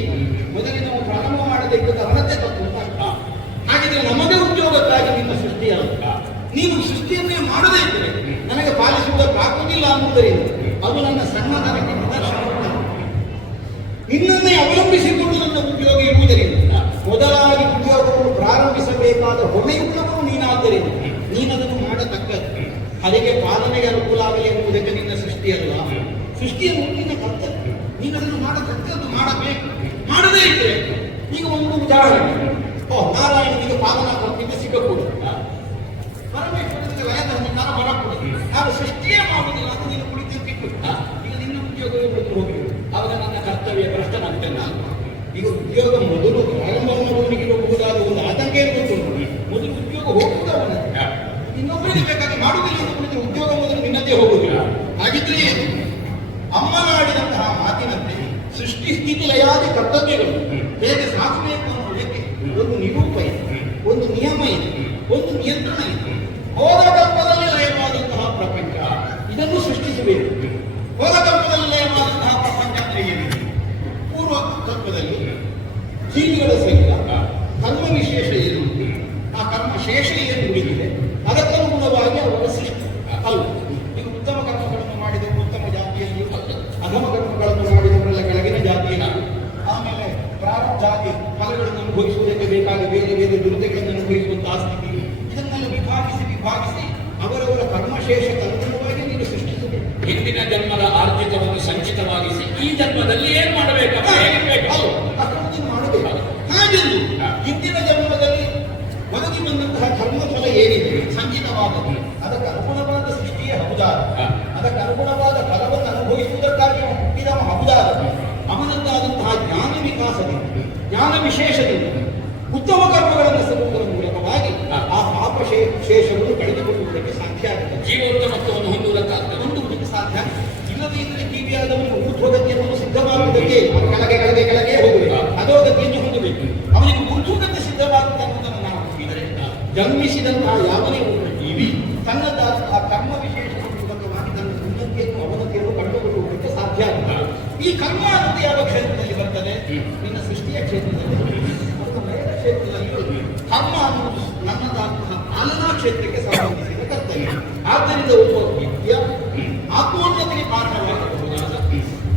ಮೊದಲೇ ನಾವು ಪ್ರಾರಂಭ ಮಾಡಬೇಕು ಅರ್ಹತೆ ತಪ್ಪು ಅಂತ. ಹಾಗಿದ್ರೆ ನಮಗೆ ಉದ್ಯೋಗಕ್ಕಾಗಿ ನಿನ್ನ ಸೃಷ್ಟಿಯಲ್ಲ. ನೀನು ಸೃಷ್ಟಿಯನ್ನೇ ಮಾಡದೇ ಇದ್ದರೆ ನನಗೆ ಪಾಲಿಸುವುದಕ್ಕಾಗುವುದಿಲ್ಲ ಅನ್ನುವುದರಿಂದ ಅದು ನನ್ನ ಸಣ್ಣತನಕ್ಕೆ ನಿದರ್ಶನ. ನಿನ್ನನ್ನೇ ಅವಲಂಬಿಸಿಕೊಂಡು ನನ್ನ ಉದ್ಯೋಗ ಇರುವುದರಿಂದ ಮೊದಲಾಗಿ ಉದ್ಯೋಗವನ್ನು ಪ್ರಾರಂಭಿಸಬೇಕಾದ ಹೊಣೆಯುಳ್ಳವನು ನೀನಾದ್ದರಿಂದ ನೀನದನ್ನು ಮಾಡತಕ್ಕದ್ದು. ಅದಕ್ಕೆ ಪಾಲನೆಗೆ ಅನುಕೂಲ ಆಗಲಿ ಎನ್ನುವುದಕ್ಕೆ ನಿನ್ನ ಸೃಷ್ಟಿಯಲ್ಲ. ಸೃಷ್ಟಿಯನ್ನು ನಿನ್ನ ಕರ್ತವ್ಯ, ನೀನದನ್ನು ಮಾಡತಕ್ಕದ್ದು, ಮಾಡಬೇಕು. ಮಾಡದೇ ಇದ್ದರೆ ಈಗ ಒಂದು ಉದಾಹರಣೆ, ನಾರಾಯಣನಿಗೆ ಪಾಲನಾ ಕರ್ತವ್ಯ ಸಿಗಕೂಡದು, ಪರಮೇಶ್ವರನಿಗೆ ಲಯಧರ್ಮಕಾರ ಮಾಡಕೂಡದು. ನಾನು ಸೃಷ್ಟಿಯೇ ಮಾಡುವುದಿಲ್ಲ ಅಂತ ನೀನು ಕುಳಿತಿರ್ತಿತ್ತು. ಈಗ ನಿನ್ನ ಉದ್ಯೋಗವೇ ಬಿಟ್ಟು ಹೋಗಿರು. ಆವಾಗ ನನ್ನ ಕರ್ತವ್ಯ ಭ್ರಷ್ಟನಾಗ್ತೇನೆ ನಾನು. ಈಗ ಉದ್ಯೋಗ ಮೊದಲು ಪ್ರಾರಂಭ ಮಾಡುವವನಿಗಿರಬಹುದಾದ ಒಂದು ಆತಂಕ ಇರಬೇಕು. ಮೊದಲು ಉದ್ಯೋಗ ಹೋಗುವುದವನ ಇನ್ನೊಬ್ಬರಿಗೆ ಬೇಕಾಗಿ ಮಾಡುವುದಿಲ್ಲ ಅಂತ ಕುಳಿತರೆ ಉದ್ಯೋಗ ಮೊದಲು ನಿನ್ನದೇ ಹೋಗುವುದಿಲ್ಲ. ಹಾಗಿದ್ರೆ ಏನು? ಅಮ್ಮನ ಆಡಿದಂತಹ ಮಾತಿನಂತೆ ಸೃಷ್ಟಿ ಸ್ಥಿತಿ ಲಯಾದಿ ಕರ್ತವ್ಯಗಳು ಹೇಗೆ ಸಾಗಬೇಕು ಅನ್ನೋದಕ್ಕೆ ಒಂದು ನಿರೂಪ ಇದೆ, ಒಂದು ನಿಯಮ ಇದೆ, ಒಂದು ನಿಯಂತ್ರಣ ಇದೆ. ಹೋದ ಕಲ್ಪದಲ್ಲಿ ಲಯವಾದಂತಹ ಪ್ರಪಂಚ ಇದನ್ನು ಸೃಷ್ಟಿಸಬೇಕು. ಹೋದ ಕಲ್ಪದಲ್ಲಿ ಲಯವಾದಂತಹ ಪ್ರಪಂಚ ಅಂದ್ರೆ ಏನಿದೆ? ಪೂರ್ವ ಕಲ್ಪದಲ್ಲಿ ಜೀವಿಗಳ ಸಂಖ್ಯೆ, ಕರ್ಮ ವಿಶೇಷ ಏನು, ಆ ಕರ್ಮ ಶೇಷ ಏನು ಉಳಿದಿದೆ ಅದಕ್ಕನುಗುಣವಾಗಿ ಅವರ ಸೃಷ್ಟಿ ಅಲ್ಲ. ಈಗ ಉತ್ತಮ ಕರ್ಮಗಳನ್ನು ಮಾಡಿದವರು ಉತ್ತಮ ಜಾತಿಯಲ್ಲಿ, ಅಧಮ ಕರ್ಮಗಳನ್ನು ಮಾಡಿದವರೆಲ್ಲ ಕೆಳಗಿನ ಜಾತಿಯಲ್ಲಿ. ಆಮೇಲೆ ಜಾತಿ ಫಲಗಳನ್ನು ಅನುಭವಿಸುವುದಕ್ಕೆ ಬೇಕಾದ ಬೇರೆ ಬೇರೆ ದುರ್ದಗಳನ್ನು ಅನುಭವಿಸುವಂತಹ ಸ್ಥಿತಿ. ಇದನ್ನೆಲ್ಲ ವಿಭಾಗಿಸಿ ಅವರವರ ಕರ್ಮಶೇಷಕ್ಕೆ ಅನುಗುಣವಾಗಿ ನೀನು ಸೃಷ್ಟಿಸಬೇಕು. ಹಿಂದಿನ ಜನ್ಮದ ಆರ್ಥಿಕವನ್ನು ಸಂಚಿತವಾಗಿಸಿ ಈ ಜನ್ಮದಲ್ಲಿ ಏನ್ ಮಾಡಬೇಕು ಅಷ್ಟನ್ನು ಮಾಡಬೇಕು. ಹಾಗೆಂದು ಹಿಂದಿನ ಜನ್ಮದಲ್ಲಿ ಒದಗಿ ಬಂದಂತಹ ಕರ್ಮಫಲ ಏನಿದೆ ಸಂಚಿತವಾದದ್ದು, ಅದಕ್ಕೆ ಅನುಗುಣವಾದ ಸೃಷ್ಟಿಯೇ ಹೌದಾದ, ಅದಕ್ಕೆ ಅನುಗುಣವಾದ ಫಲವನ್ನು ಅನುಭವಿಸುವುದಕ್ಕಾಗಿ ಹುಟ್ಟಿದವ ಹೌದಾದ, ಅವನದ್ದಾದಂತಹ ಜ್ಞಾನ ವಿಕಾಸದಿಂದ, ಜ್ಞಾನ ವಿಶೇಷದಿಂದ ಉತ್ತಮ ಕರ್ಮಗಳನ್ನು ಸಲ್ಲುವುದರ ಮೂಲಕವಾಗಿ ಆ ಪಾಪ ಶೇಷವನ್ನು ಕಳೆದುಕೊಳ್ಳುವುದಕ್ಕೆ ಸಾಧ್ಯ ಆಗುತ್ತೆ. ಜೀವೋತ್ತಮತ್ವವನ್ನು ಹೊಂದುವುದಕ್ಕೆ ಸಾಧ್ಯ. ಇಲ್ಲದೇ ಇದ್ದರೆ ಜೀವಿಯಾದವನು ಊರ್ಧ್ವಗತಿಯನ್ನು ಸಿದ್ಧವಾಗುವುದಕ್ಕೆ ಕೆಳಗೆ ಹೋಗಬೇಕು, ಅಧೋಗತಿಯನ್ನು ಹೊಂದಬೇಕು. ಅವನಿಗೆ ಊರ್ಧ್ವಗತಿ ಸಿದ್ಧವಾಗುತ್ತೆ ಅನ್ನೋದನ್ನು ನಾವು ನೋಡಿದರೆ ಜನ್ಮಿಸಿದಂತಹ ಯಾವನೇ ಒಬ್ಬ ಜೀವಿ ತನ್ನದಾದಂತಹ ಕರ್ಮ ವಿಶೇಷ ಮೂಲಕವಾಗಿ ತನ್ನ ಉನ್ನತಿಯನ್ನು ಅವನತಿಯನ್ನು ಕಂಡುಕೊಳ್ಳುವುದಕ್ಕೆ ಸಾಧ್ಯ ಆಗುತ್ತೆ. ಈ ಕರ್ಮ ಅನ್ನೋದು ಯಾವ ಕ್ಷೇತ್ರದಲ್ಲಿ ಬರ್ತದೆ? ನಿನ್ನ ಸೃಷ್ಟಿಯ ಕ್ಷೇತ್ರದಲ್ಲಿ, ಲಯದ ಕ್ಷೇತ್ರದಲ್ಲಿ. ಕರ್ಮ ಅನ್ನುವುದು ನನ್ನದಾದಂತಹ ಪಾಲನಾ ಕ್ಷೇತ್ರಕ್ಕೆ ಸಂಬಂಧಿಸಿದ ಕರ್ತವ್ಯ. ಆದ್ದರಿಂದ ಒಬ್ಬ ವ್ಯಕ್ತಿಯ ಆತ್ಮೋನ್ನತಿಗೆ ಕಾರಣವಾಗಬಹುದಾದ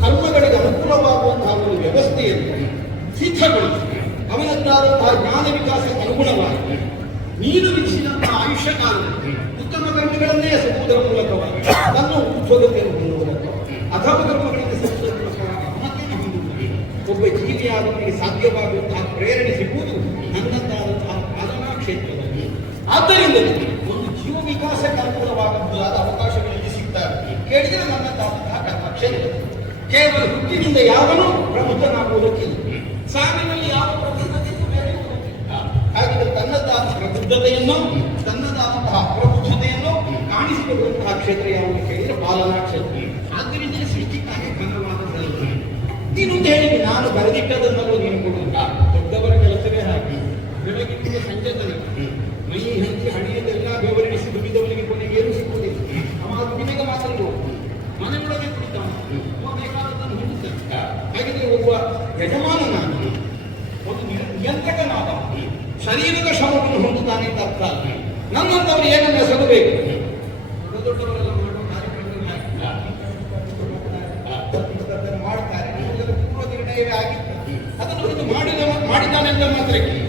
ಕರ್ಮಗಳಿಗೆ ಅನುಕೂಲವಾಗುವಂತಹ ಒಂದು ವ್ಯವಸ್ಥೆಯನ್ನು ಸಿದ್ಧಗೊಳಿಸಿ ಅವನದ್ದಾದಂತಹ ಜ್ಞಾನ ವಿಕಾಸಕ್ಕೆ ಅನುಗುಣವಾಗಿ ನೀನು ವಿಧಿಸಿದಂತಹ ಆಯುಷ್ಯ ಕಾಲದಲ್ಲಿ ಉತ್ತಮ ಕರ್ಮಗಳನ್ನೇ ಎಸಗುವುದರ ಮೂಲಕವಾಗಿ ತನ್ನ ಉದ್ಯೋಗತೆಯನ್ನು ಹೊಂದುವುದಕ್ಕೆ, ಅಧಮ ಕರ್ಮಗಳಿಗೆ ಸಲ್ಲುವುದರ ಮೂಲಕವಾಗಿ ಅವನತೆಯನ್ನು ಹೊಂದುವುದಕ್ಕೆ ಒಬ್ಬ ಜೀವಿಯಾದವನಿಗೆ ಸಾಧ್ಯವಾಗುವಂತಹ ಪ್ರೇರಣೆ ಸಿಗುವುದು ನನ್ನದಾದಂತಹ ಪಾಲನಾ ಕ್ಷೇತ್ರದಲ್ಲಿ. ಆದ್ದರಿಂದ ಒಂದು ಜೀವ ವಿಕಾಸಕ್ಕೆ ಅನುಕೂಲವಾಗಬಹುದಾದ ಅವಕಾಶಗಳಲ್ಲಿ ಸಿಗ್ತಾರೆ. ಕೇಳಿದರೆ ನನ್ನದಾದಂತಹ ಕರ್ಮ ಕ್ಷೇತ್ರ. ಕೇವಲ ಹುಟ್ಟಿನಿಂದ ಯಾವನು ಪ್ರಬುದ್ಧನಾಗುವುದಕ್ಕಿಲ್ಲ, ಸಾವಿನಲ್ಲಿ ಯಾವ ಪ್ರಬುದ್ಧತೆಯನ್ನು ಬೆಳೆಯುವುದಕ್ಕಿಲ್ಲ. ಹಾಗಿದ್ರೆ ತನ್ನದಾದ ಪ್ರಬುದ್ಧತೆಯನ್ನು, ತನ್ನದಾದಂತಹ ಪ್ರಬುದ್ಧತೆಯನ್ನು ಕಾಣಿಸಿಕೊಳ್ಳುವಂತಹ ಕ್ಷೇತ್ರ ಯಾವುದು ಕೇಳಿದರೆ ಪಾಲನಾ ಕ್ಷೇತ್ರ. ಆದ್ದರಿಂದ ಸೃಷ್ಟಿಕ್ಕಾಗಿ ಘನವಾದದ್ದಲ್ಲ, ಬರೆದಿಟ್ಟದನ್ನಲ್ಲೂ ನೀನು ಕೊಡುವುದು. ದೊಡ್ಡವರ ಕೆಲಸವೇ ಹಾಕಿ ಬೆಳಗಿನಿಂದ ಸಂಜೆ ತನಕ ಮೈ ಹಂಚಿ ಹಣಿಯದೆಲ್ಲ ಬೆವರಿಡಿಸಿ ದುಡಿದವನಿಗೆ ಕೊನೆಗೆ ಏನು ಸಿಕ್ಕುವುದಿಲ್ಲ. ಅವ ದುಡಿಮೆಗೆ ಮಾತ್ರ ಮನೆಯೊಳಗೆ ಕುಡಿತಾನೆ, ಬೇಕಾದದ್ದನ್ನು ಹೊಂದುತ್ತಾನೆ. ಹಾಗಿದ್ರೆ ಒಬ್ಬ ಯಜಮಾನನಾಗಿ ಒಂದು ನಿಯಂತ್ರಕನಾದ ಶರೀರದ ಶ್ರಮವನ್ನು ಹೊಂದುತ್ತಾನೆ ಅಂತ ಅರ್ಥ. ನನ್ನಂತವರು ಏನನ್ನ ಎಸಗಬೇಕು? ದೊಡ್ಡ ದೊಡ್ಡವರೆಲ್ಲ ಮಾಡುವ ಕಾರ್ಯಕ್ರಮಗಳನ್ನು ಮಾಡ್ತಾರೆ, ಪೂರ್ವ ನಿರ್ಣಯವೇ ಆಗಿತ್ತು. ಅದನ್ನು ಇದು ಮಾಡಿದ್ದಾನೆ ಅಂತ ಮಾತ್ರಕ್ಕೆ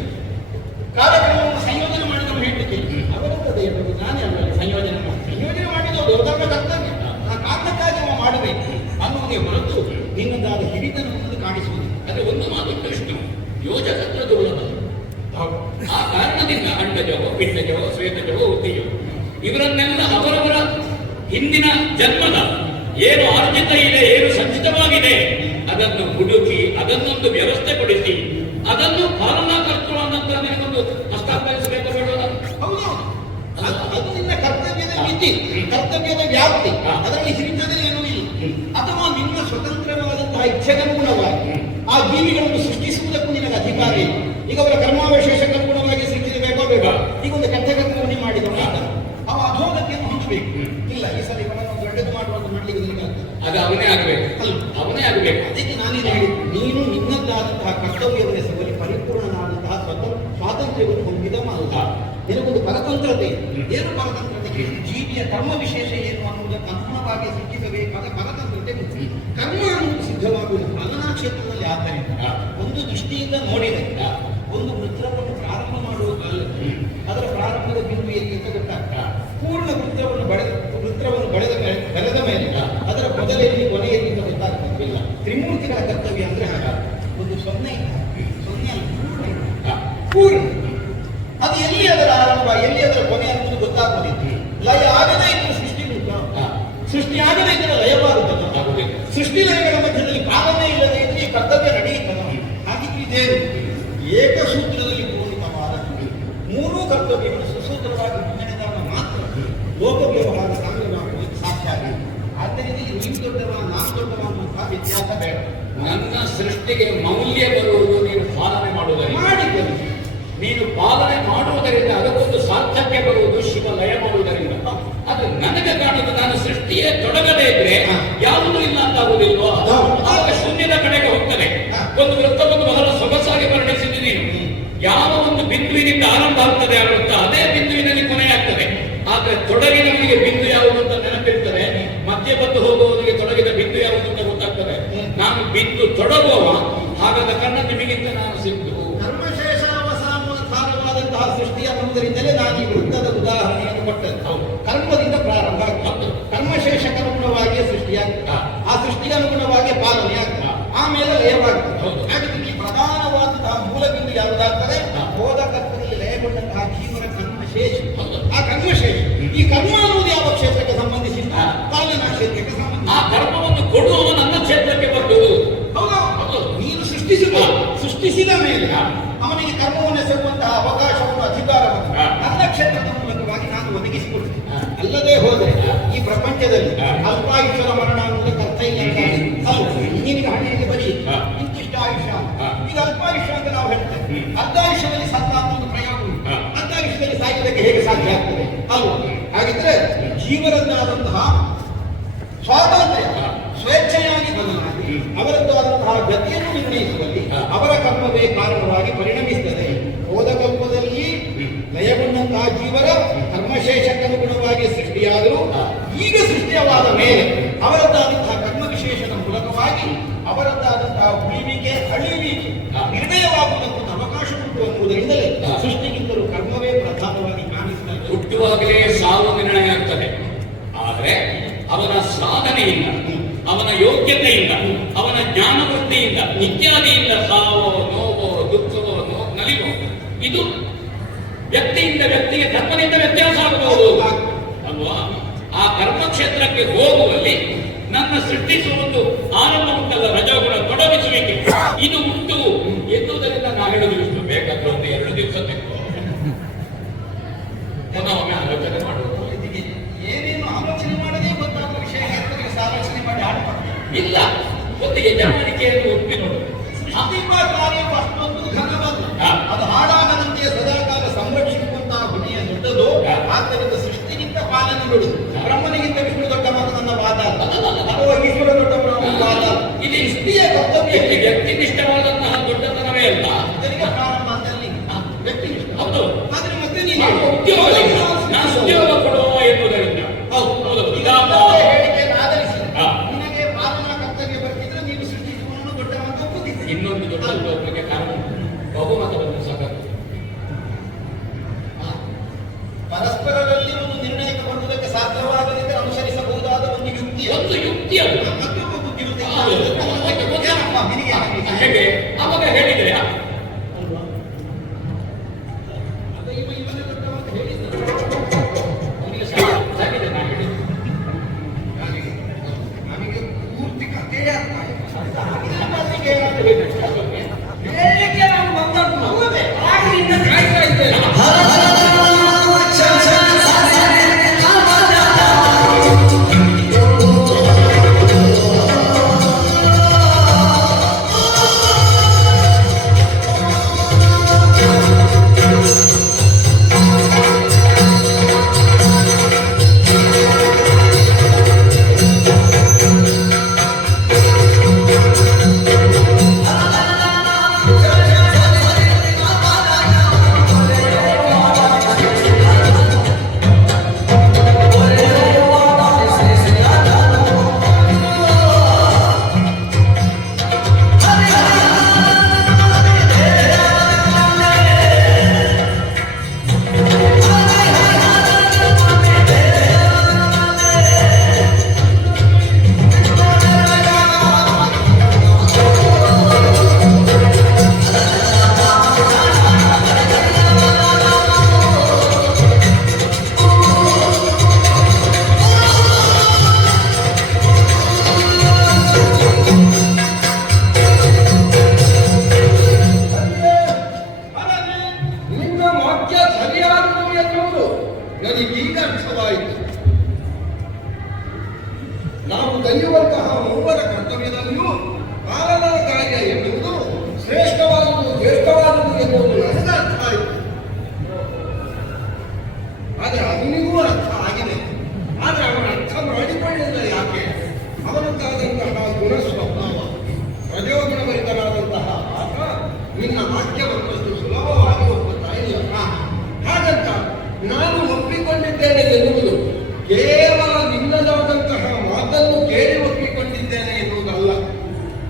ಕಾರ್ಯಕ್ರಮವನ್ನು ಸಂಯೋಜನೆ ಮಾಡಿದವ ಹೇಳಲಿಕ್ಕೆ ಅವರದ್ದು ನಾನೇ ಅವರಲ್ಲಿ ಸಂಯೋಜನೆ ಮಾಡಿದವರು ದೊಡ್ಡ ಕರ್ತವ್ಯ. ಆ ಕಾರಣಕ್ಕಾಗಿ ಅವ ಮಾಡಬೇಕು ಅನ್ನುವುದೇ ಹೊರತು ನಿನ್ನದಾದ ಹಿರಿತನವನ್ನು ಕಾಣಿಸುವುದು. ಅದೇ ಒಂದು ಮಾತು ಕೃಷ್ಣ ಯೋಜಕತ್ವದೊಳಗೆ ಆ ಕಾರಣದಿಂದ ಅಂಡಜವೋ ಪಿಂಡಜವೋ ಶ್ವೇತಜವೋ ಉದ್ದಿಯೋ ಇವರನ್ನೆಲ್ಲ ಅವರವರ ಹಿಂದಿನ ಜನ್ಮದ ಏನು ಆರ್ಜಿತ ಇದೆ, ಏನು ಸಂಚಿತವಾಗಿದೆ ಅದನ್ನು ಹುಡುಕಿ ಅದನ್ನೊಂದು ವ್ಯವಸ್ಥೆಪಡಿಸಿ ಅದನ್ನು ಪಾಲನಾ ಕರ್ತೃ ಅನ್ನಂತರ ನಿನಗೊಂದು ಹಸ್ತಾಂತರಿಸಬೇಕು ಬೇಡೋಣ. ಹೌದು, ಅದು ನಿನ್ನ ಕರ್ತವ್ಯದ ಮಿತಿ, ಕರ್ತವ್ಯದ ವ್ಯಾಪ್ತಿ. ಅದರಲ್ಲಿ ಹಿರಿತದೆ ಏನೂ ಇಲ್ಲ. ಅಥವಾ ನಿನ್ನ ಸ್ವತಂತ್ರವಾದಂತಹ ಇಚ್ಛೆಗನುಗುಣವಾಗಿ ಆ ಜೀವಿಗಳನ್ನು ಸೃಷ್ಟಿಸುವುದಕ್ಕೂ ನಿನಗೆ ಅಧಿಕಾರ ಇಲ್ಲ. ಈಗ ಅವರ ಕರ್ಮಾವಶೇಷಕ್ಕನುಗುಣವಾಗಿ ಸೃಷ್ಟಿಸಬೇಕೋ ಬೇಡ. ಈಗ ಒಂದು ಕಥೆಕಥನವನ್ನೇ ಮಾಡಿದವ ಅವ ಅಧೋಗತಿಯನ್ನು ಹೊಂದಬೇಕು. ಇಲ್ಲ, ಈ ಸಲ ಇವನನ್ನು ಒಳ್ಳೆದು ಮಾಡುವಂತ ಮಾಡ್ಲಿಕ್ಕೆ ಅದು ಅವನೇ ಆಗಬೇಕು, ಅವನೇ ಆಗಬೇಕು. ಅದಕ್ಕೆ ನಾನೇನು ಹೇಳಿದ್ದು, ನೀನು ನಿನ್ನದ್ದಾದಂತಹ ಕರ್ತವ್ಯವೆಸಗಲಿ ಪರಿಪೂರ್ಣನಾದಂತಹ ಸ್ವಾತಂತ್ರ್ಯವನ್ನು ಹೊಂದಿದ ಮಾನವ. ನಿನಗೊಂದು ಪರತಂತ್ರತೆ. ಏನು ಪರತಂತ್ರತೆ? ಜೀವಿಯ ಕರ್ಮ ವಿಶೇಷ ಏನು ಅನ್ನುವುದಕ್ಕೆ ಅನುಗುಣವಾಗಿ ಸೃಷ್ಟಿಸಬೇಕಾದ ಪರತಂತ್ರತೆ. ಕರ್ಮ ಅನ್ನುವುದು ಸಿದ್ಧವಾಗುವುದು ಪಾಲನಾ ಕ್ಷೇತ್ರದಲ್ಲಿ. ಆದ್ದರಿಂದ ಒಂದು ದೃಷ್ಟಿಯಿಂದ ನೋಡಿದರೆ ಒಂದು ವೃತ್ತವನ್ನು ಪ್ರಾರಂಭ ಮಾಡುವ ಕಾಲದಲ್ಲಿ ಅದರ ಪ್ರಾರಂಭದ ಬಿಂದು ಎಲ್ಲಿ ಅಂತ ಗೊತ್ತಾಗ್ತದೆ. ಪೂರ್ಣ ವೃತ್ತವನ್ನು ಬೆಳೆದ ಮೇಲೆ ಅದರ ಮೊದಲಲ್ಲಿ ಕೊನೆಯಲ್ಲಿ ಅಂತ ಗೊತ್ತಾಗ್ತದಿಲ್ಲ. ತ್ರಿಮೂರ್ತಿಗಳ ಕರ್ತವ್ಯ ಅಂದ್ರೆ ಹಾಗ ಒಂದು ಸೊನ್ನೆ ಪೂರ್ಣ ಅದು ಎಲ್ಲಿ ಅದರ ಆರಂಭ ಎಲ್ಲಿ ಅದರ ಕೊನೆ ಅನ್ನೋದು ಗೊತ್ತಾಗುವುದಿಲ್ಲ. ಲಯ ಆಗದೇ ಇದ್ದರೆ ಸೃಷ್ಟಿ ಸೃಷ್ಟಿ ಆಗದೇ ಇದ್ದರೆ ಲಯವಾಗುತ್ತದೆ. ಸೃಷ್ಟಿ ಲಯಗಳ ಮಧ್ಯದಲ್ಲಿ ಪಾಲನೆ ಇಲ್ಲದೆ ಇದ್ರೆ ಈ ಕರ್ತವ್ಯ ನಡೆಯುತ್ತದೆ. ಹಾಗಿದ್ರೆ ಇದೇನು ಏಕಸೂತ್ರದಲ್ಲಿ ಪೂರ್ಣಿತವಾದ ಮೂರೂ ಕರ್ತವ್ಯಗಳು ಸುಸೂತ್ರವಾಗಿ ಮುನ್ನಡೆದಾಗ ಮಾತ್ರ ಲೋಕ ವ್ಯವಹಾರ ಸಾಮ್ಯವಾಗುವುದು ಸಾಧ್ಯ ಆಗಿದೆ. ಆದ್ದರಿಂದ ನೀವು ದೊಡ್ಡವ ನಾನು ದೊಡ್ಡವ ಅನ್ನುವಂತಹ ವ್ಯತ್ಯಾಸ ಬೇಡ. ನನ್ನ ಸೃಷ್ಟಿಗೆ ಮೌಲ್ಯ ಬರುವುದು ನೀನು ಪಾಲನೆ ಮಾಡುವುದರಿಂದ, ಮಾಡಿದ್ದೇನೆ ನೀನು ಪಾಲನೆ ಮಾಡುವುದರಿಂದ ಅದಕ್ಕೊಂದು ಸಾರ್ಥಕ್ಯ ಬರುವುದು ಶಿವ ಲಯ ಮಾಡುವುದರಿಂದ. ಅದು ನನಗೆ ಕಾಣುವುದು ನಾನು ಸೃಷ್ಟಿಯೇ ತೊಡಗದೇ ಇದ್ರೆ ಯಾವುದೂ ಇಲ್ಲ ಅಂತ ಆಗುವುದಿಲ್ವೋ? ಆಗ ಶೂನ್ಯದ ಕಡೆಗೆ ಹೋಗ್ತದೆ. ಒಂದು ವೃತ್ತವನ್ನು ಬಹಳ ಸೊಗಸಾಗಿ ವರ್ಣಿಸಿದ್ದೀನಿ. ಯಾವ ಒಂದು ಬಿಂದುವಿನಿಂದ ಆರಂಭ ಆಗ್ತದೆ ಆ ವೃತ್ತ ಅದೇ ಬಿಂದುವಿನಲ್ಲಿ ಕೊನೆಯಾಗ್ತದೆ. ಆದ್ರೆ ತೊಡಗಿನವನಿಗೆ ಬಿಂದು ಯಾವುದು ಅಂತ ನೆನಪಿರ್ತದೆ, ಮಧ್ಯ ಬಂದು ಹೋಗುವವನಿಗೆ ತೊಡಗಿದ ಬಿಂದು ಯಾವುದು ಅಂತ ಗೊತ್ತಾಗ್ತದೆ. ನಾನು ಬಿಂದು ತೊಡಗುವವ, ಹಾಗಾದ ಕಣ್ಣ ನಿಮಗಿಂತ ನಾನು ಸಿದ್ದು. ಧರ್ಮಶೇಷ ಅವಸಾನವಾದಂತಹ ಸೃಷ್ಟಿ ಅನ್ನುವುದರಿಂದಲೇ ನಾನು ಈ ವೃತ್ತದ ಉದಾಹರಣೆಯನ್ನು ಕೊಟ್ಟದ್ದು. ಕರ್ಮದಿಂದ ಪ್ರಾರಂಭ ಆಗ್ತದೆ, ಕರ್ಮಶೇಷಕ್ಕನುಗುಣವಾಗಿ ಸೃಷ್ಟಿಯಾಗ್ತದೆ, ಆ ಸೃಷ್ಟಿಗೆ ಅನುಗುಣವಾಗಿ ಪಾಲನೆ ಆಗ್ತದೆ, ಆಮೇಲೆ ಲಯವಾಗ್ತದೆ. ಹಾಗಾಗಿ ಈ ಪ್ರಧಾನವಾದಂತಹ ಮೂಲ ಬಿಂದು ಯಾವುದಾಗ್ತದೆ? ಹೋದ ಕರ್ತದಲ್ಲಿ ಲಯಗೊಂಡಂತಹ ಜೀವನ ಕರ್ಮಶೇಷ. ಆ ಕರ್ಮಶೇಷ ಈ ಕರ್ಮ ಅನ್ನುವುದು ಯಾವ ಕ್ಷೇತ್ರಕ್ಕೆ ಸಂಬಂಧಿಸಿದ? ಪಾಲನಾ ಕ್ಷೇತ್ರಕ್ಕೆ ಸಂಬಂಧಿಸಿದ. ಆ ಕರ್ಮವನ್ನು ಕೊಡುವವ ನನ್ನ ಕ್ಷೇತ್ರಕ್ಕೆ ಬರ್ತದೆ. ಹೌದು, ನೀನು ಸೃಷ್ಟಿಸಿದ ಮೇಲೆ ಅವನಿಗೆ ಕರ್ಮವನ್ನು ಎಸಗುವಂತಹ ಅವಕಾಶವನ್ನು ಅಧಿಕಾರವನ್ನು ನನ್ನ ಕ್ಷೇತ್ರದ ಮೂಲಕವಾಗಿ ನಾನು ಒದಗಿಸಿಕೊಡ್ತೇನೆ. ಅಲ್ಲದೆ ಹೋದರೆ ಈ ಪ್ರಪಂಚದಲ್ಲಿ ಅಲ್ಪಾಯುಷ್ಯದ ಮರಣ ಅನ್ನೋದಕ್ಕೆ ಅರ್ಥ ಇಲ್ಲ. ನೀನಿಗೆ ಹಣೆಯಲ್ಲಿ ಬರೀ ಇಂತಿಷ್ಟ ಆಯುಷ್ಯ, ಈಗ ಅಲ್ಪಾಯುಷ್ಯ ಅಂತ ನಾವು ಹೇಳ್ತೇವೆ. ಅರ್ಧಾಯುಷ್ಯದಲ್ಲಿ ಸತ್ತ ಅನ್ನೋದು ಪ್ರಯೋಗ ಉಂಟು. ಅರ್ಧಾಯುಷ್ಯದಲ್ಲಿ ಸಾಯುವುದಕ್ಕೆ ಹೇಗೆ ಸಾಧ್ಯ ಆಗ್ತದೆ ಅಲ್ವಾ? ಹಾಗಿದ್ರೆ ಜೀವನದ್ದಾದಂತಹ ಸ್ವಾತಂತ್ರ್ಯ ಸ್ವೇಚ್ಛೆಯಾಗಿ ಬದಲಾಗಿ ಅವರದ್ದಾದಂತಹ ಗತಿಯನ್ನು ನಿರ್ಣಯಿಸುವಲ್ಲಿ ಅವರ ಕರ್ಮವೇ ಕಾರಣವಾಗಿ ಪರಿಣಮಿಸುತ್ತದೆ. ಹೋದ ಕಲ್ಪದಲ್ಲಿ ಲಯಗೊಂಡಂತಹ ಜೀವನ ಕರ್ಮಶೇಷಕ್ಕನುಗುಣವಾಗಿ ಸೃಷ್ಟಿಯಾದರೂ ಈಗ ಸೃಷ್ಟಿಯವಾದ ಮೇಲೆ ಅವರದ್ದಾದಂತಹ ಕರ್ಮ ವಿಶೇಷದ ಮೂಲಕವಾಗಿ ಅವರದ್ದಾದಂತಹ ಉಳಿವಿಕೆ ಅಳಿವಿಕೆ ನಿರ್ಣಯವಾಗುವುದಕ್ಕೊಂದು ಅವಕಾಶ ಉಂಟು ಅನ್ನುವುದರಿಂದಲೇ ಸೃಷ್ಟಿಗಿಂತಲೂ ಕರ್ಮವೇ ಪ್ರಧಾನವಾಗಿ ಕಾಣಿಸುತ್ತದೆ. ಹುಟ್ಟುವಾಗಲೇ ಸಾವು ನಿರ್ಣಯ ಆಗ್ತದೆ. ಆದರೆ ಅವನ ಸಾಧನೆಯಿಂದ, ಅವನ ಯೋಗ್ಯತೆಯಿಂದ, ಅವನ ಜ್ಞಾನವೃತ್ತಿಯಿಂದ ಇತ್ಯಾದಿಯಿಂದ ಸಾವೋ ನೋವೋ ದುಃಖವೋ ನಲಿವೋ ಇದು ವ್ಯಕ್ತಿಯಿಂದ ವ್ಯಕ್ತಿಗೆ ಕರ್ಮದಿಂದ ವ್ಯತ್ಯಾಸ ಆಗಬಹುದು ಅಲ್ವಾ? ಆ ಕರ್ಮಕ್ಷೇತ್ರಕ್ಕೆ ಹೋಗುವಲ್ಲಿ ನನ್ನ ಸೃಷ್ಟಿಸುವ ಒಂದು ಆರಂಭ ಉಂಟಲ್ಲ, ರಜಗುಣ ತೊಡಗಿಸುವಿಕೆ ಇದು ಉಂಟು ಎನ್ನುವುದರಿಂದ ನಾ ಹೇಳುವುದು ಇಷ್ಟು. ಬೇಕಾದ್ರೆ ಒಂದು 2 ದಿವಸ ತೆಗೆದು ಒಮ್ಮೆ ಆಲೋಚನೆ ಮಾಡುವುದು. ಏನೇನು ಆಲೋಚನೆ ಮಾಡದೇ ಗೊತ್ತಾಗುವ ವಿಷಯ ಆಲೋಚನೆ ಮಾಡಿ ಆಡ್ತಾರೆ. ಇಲ್ಲ, ಒಂದು ಯಜಮಾನಿಕೆಯನ್ನು ಒಪ್ಪಿ ನೋಡು. ಆ ಅಂತಿಮ ಕಾರ್ಯವು ಅಷ್ಟೊಂದು ಘನವಾದ್ದು. ಹಾ. ಅದು ಹಾಳಾಗದಂತೆ ಸದಾಕಾಲ ಸಂರಕ್ಷಿಸುವಂತಹ ಗುಣಿಯ ದೊಡ್ಡದು. ಹಾ. ಆದ್ದರಿಂದ ಸೃಷ್ಟಿಗಿಂತ ಪಾಲನೆಗಳು ಬ್ರಹ್ಮನಿಗಿಂತ ವಿಷ್ಣು ದೊಡ್ಡ ಮಾತು ನನ್ನ ವಾದ ಅಲ್ಲ. ಅಥವಾ ಈಶ್ವರ ದೊಡ್ಡವರ ವಾದ ಅಲ್ಲ. ಇದು ಸೃಷ್ಟಿಯ ಕರ್ತವ್ಯ ವ್ಯಕ್ತಿನಿಷ್ಠವಾದಂತಹ ದೊಡ್ಡತನವೇ ಅಲ್ಲ. ಇದರಿಗೆ ಪ್ರಾರಂಭ ಅಂತ ಅಲ್ಲಿ ವ್ಯಕ್ತಿನಿಷ್ಠ. ಹೌದು. ಆದ್ರೆ ಮತ್ತೆ ನೀನು ನಾನು ಉದ್ಯೋಗದಿಂದ ನಾನು ಉದ್ಯೋಗ ಕೊಡುವ ಎನ್ನುವುದರಿಂದ ಹೌದು ಇದಾದ ಹೇಳಿಕೆಯನ್ನು ಆಧರಿಸಿ ಹಾ. ನಿನಗೆ ಪಾಲನಾ ಕರ್ತವ್ಯ ಬರ್ತಿದ್ರೆ ನೀನು ಸೃಷ್ಟಿಸುವವನು ದೊಡ್ಡವಂತ ಒಪ್ಪುತ್ತಿದ್ದೆ. ಇನ್ನೊಂದು ದೊಡ್ಡ ಒಬ್ಬರಿಗೆ ಕಾರಣ ಬಹುಮತವನ್ನು ಸಾಕಾಗುತ್ತೆ. ಪರಸ್ಪರರಲ್ಲಿ ಒಂದು ನಿರ್ಣಯಕ್ಕೆ ಬರುವುದಕ್ಕೆ ಸಾಧ್ಯವಾಗದಿದ್ದರೆ ಅನುಸರಿಸಬಹುದಾದ ಒಂದು ಯುಕ್ತಿ ಅದು ಮತ್ತೊಬ್ಬ ಬುದ್ಧಿವಂತ ಹೌದು. ಏನಪ್ಪ ನಿನಗೆ ಹೇಗೆ ಅವಾಗ ಹೇಳಿದ್ರೆ ಅಲ್ವಾ? ಅದೇ ಇವನೇ ದೊಡ್ಡವ ಅಂತ ಹೇಳಿದ್ರು. ಅವನಿಗೆ ಸಾಗಿದೆ ನಾನು ಹೇಳಿದ್ದು. ನಮಗೆ ಪೂರ್ತಿ ಕಥೆಯೇ ಅರ್ಥ ಆಯ್ತು. ಹೇಳಲಿಕ್ಕೆ ನಾನು ಬಂದದ್ದು ಹೌದೇ? ಆಗಿನಿಂದ ಕಾಯ್ತಾ ಇದ್ದೇನೆ. ನಿನ್ನ ವಾಕ್ಯ ಸರಿಯಾದದು ಎನ್ನುವುದು ನನಗೀಗ ಅರ್ಥವಾಯಿತು. ನಾವು ದೈಯುವಂತಹ ಮೂವರ ಕರ್ತವ್ಯದಲ್ಲಿಯೂ ಪಾಲನಾ ಕಾರ್ಯ ಎನ್ನುವುದು ಶ್ರೇಷ್ಠವಾದುದು ಶ್ರೇಷ್ಠವಾದುದು ಎನ್ನುವುದು ನನಗೆ ಅರ್ಥ ಆಯಿತು. ಆದರೆ ಅವನಿಗೂ ಅರ್ಥ ಆಗಿದೆ. ಆದರೆ ಅವನ ಅರ್ಥ ಮಾಡಿಕೊಳ್ಳಿಲ್ಲ. ಯಾಕೆ? ಅವನದ್ದಾದಂತಹ ಗುಣ ಸ್ವಭಾವ ಪ್ರಜೋಗುಣಭರಿತನಾದಂತಹ ಆತ ನಿನ್ನ ವಾಕ್ಯವನ್ನಷ್ಟು ಸುಲಭವಾಗಿ ಒಪ್ಪುತ್ತಾ ಇಲ್ಲ. ಹಾಗಂತ ನಾನು ಒಪ್ಪಿಕೊಂಡಿದ್ದೇನೆ ಎನ್ನುವುದು ಕೇವಲ ನಿನ್ನದಾದಂತಹ ಮಾತನ್ನು ಕೇಳಿ ಒಪ್ಪಿಕೊಂಡಿದ್ದೇನೆ ಎನ್ನುವುದಲ್ಲ.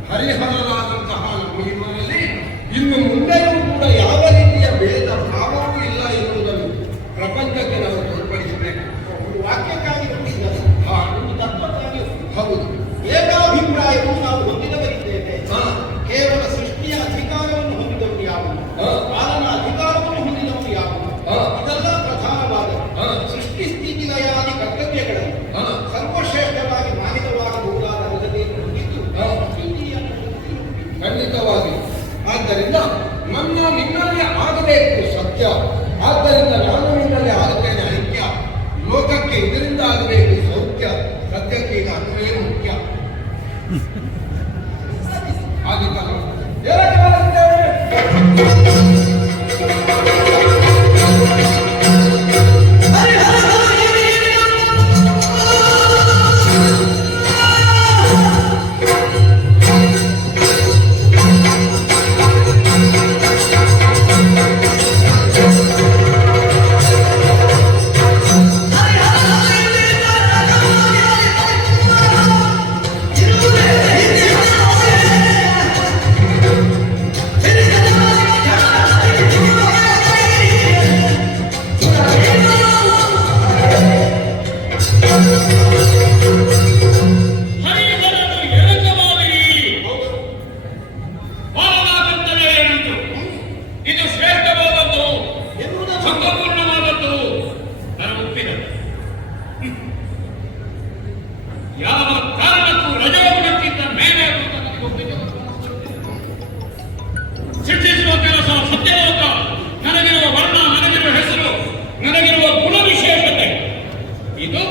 ಹರಿಹರರಾದಂತಹ ನಮ್ಮ ಇವರಲ್ಲಿ ಇನ್ನು ಮುಂದೆಯೂ ಕೂಡ ಯಾವ ರೀತಿಯ ಭೇದ ಭಾವವೂ ಇಲ್ಲ ಎನ್ನುವುದನ್ನು ಪ್ರಪಂಚಕ್ಕೆ ನಾವು ತೋರ್ಪಡಿಸಬೇಕು. ವಾಕ್ಯಕ್ಕಾಗಿ ಹುಟ್ಟಿದ್ದಾರೆ, ಒಂದು ತತ್ವಕ್ಕಾಗಿ ಹೌದು. ಏಕಾಭಿಪ್ರಾಯವನ್ನು ನಾವು ಹೊಂದಿದವರಿದ್ದೇವೆ. ಕೇವಲ ಸೃಷ್ಟಿಯ ಅಧಿಕಾರವನ್ನು ಹೊಂದಿದವರು ಯಾವುದು, ಪಾಲನಾ ಅಧಿಕಾರವನ್ನು ಹೊಂದಿದವರು ಯಾವುದು, ಇದೆಲ್ಲ ಪ್ರಧಾನವಾದ ಸೃಷ್ಟಿ ಸ್ಥಿತಿ ಲಯಾದಿ ಕರ್ತವ್ಯಗಳಲ್ಲಿ ಸರ್ವಶ್ರೇಷ್ಠವಾಗಿ ಮಾನಿತವಾಗಬಹುದಾದ ಅರ್ಹತೆಯನ್ನು ಹೊಂದಿದ್ದು ಖಂಡಿತವಾಗಿ. ಆದ್ದರಿಂದ ನನ್ನ ನಿನ್ನಲ್ಲಿ ಆಗಬೇಕು ಸತ್ಯ. ಆದ್ದರಿಂದ ನಾನು ನಿನ್ನಲ್ಲಿ ಆಗುತ್ತೇನೆ ಐಕ್ಯ. ಲೋಕಕ್ಕೆ ಇದರಿಂದ ಆಗಬೇಕು ಸೌಖ್ಯ. ಸತ್ಯಕ್ಕೆ ಈಗ ಅನ್ವಯ ಮುಖ್ಯ. ಆಗಿದ್ದಲ್ಲ ಹರಿಹರನು ಎರಕವಾದಿರಿ. ಪಾಲನಾ ಕರ್ತವ್ಯ ಏನಂತು? ಇದು ಶ್ರೇಷ್ಠವಾದದ್ದು, ಸಂಪೂರ್ಣವಾದದ್ದು. ನಾನು ಒಪ್ಪಿದೆ. ಯಾವ ಕಾರಣಕ್ಕೂ ರಜೋಗುಣಕ್ಕಿಂತ ಮೇಲೆ ಆಗುವುದು ನನಗೆ ಒಪ್ಪಿಗೆ. ಶಿಕ್ಷಿಸುವ ಕೆಲಸ ಸತ್ಯವಾದ ನನಗಿರುವ ವರ್ಣ, ನನಗಿರುವ ಹೆಸರು, ನನಗಿರುವ ಗುಣ ವಿಶೇಷತೆ, ಇದು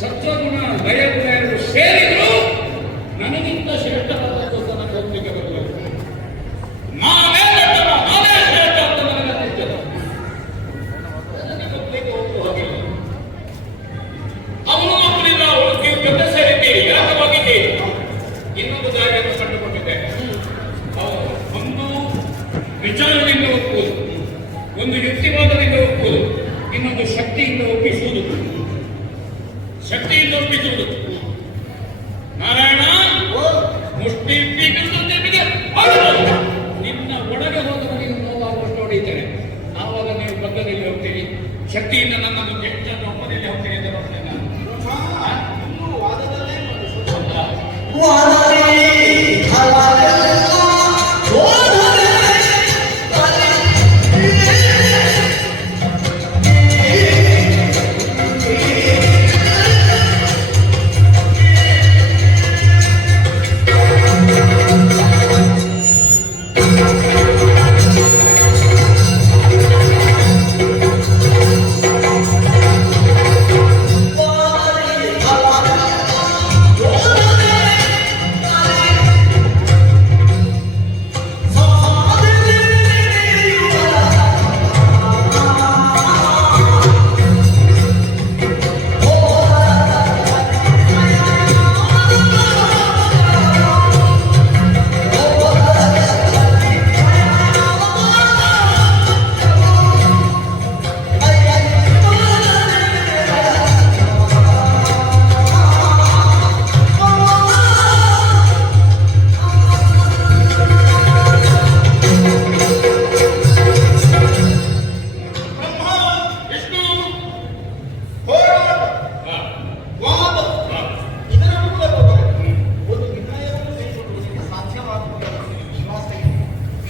ಸತ್ವಗುಣ ದಯಗುಣ ಎರಡು ಸೇರಿದ್ರು ನನಗಿಂತ ಶ್ರೇಷ್ಠವಾದದ್ದು ನನಗೆ ಒಪ್ಪಿಗೆ ಬರಬೇಕು. ಒಂದು ಯುಕ್ತಿವಾದದಿಂದ ಒಪ್ಪುವುದು, ಇನ್ನೊಂದು ಶಕ್ತಿಯಿಂದ ಒಪ್ಪಿಸುವುದು. ಶಕ್ತಿಯಿಂದ ಒಪ್ಪಿಸುವುದು. ನಾರಾಯಣ, ಮುಷ್ಟಿ ಬಿಗಿದು ಆಡುವುದು. ನಿನ್ನ ಒಳಗೆ ಹೋದರೆ ನೀವು ನೋವಾಗುವಷ್ಟು ಹೊಡೆಯುತ್ತೇನೆ. ಆವಾಗ ನೀವು ಬಗ್ಗದಲ್ಲಿ ಹೋಗ್ತೀರಿ. ಶಕ್ತಿಯಿಂದ ನನ್ನನ್ನು ಹೆಚ್ಚನ್ನು ಒಪ್ಪದಲ್ಲಿ ಹೋಗ್ತೀನಿ ಅಂತ ನೋಡ್ತೇನೆ ನಾನು. ಇನ್ನೂ ವಾದದಲ್ಲೇ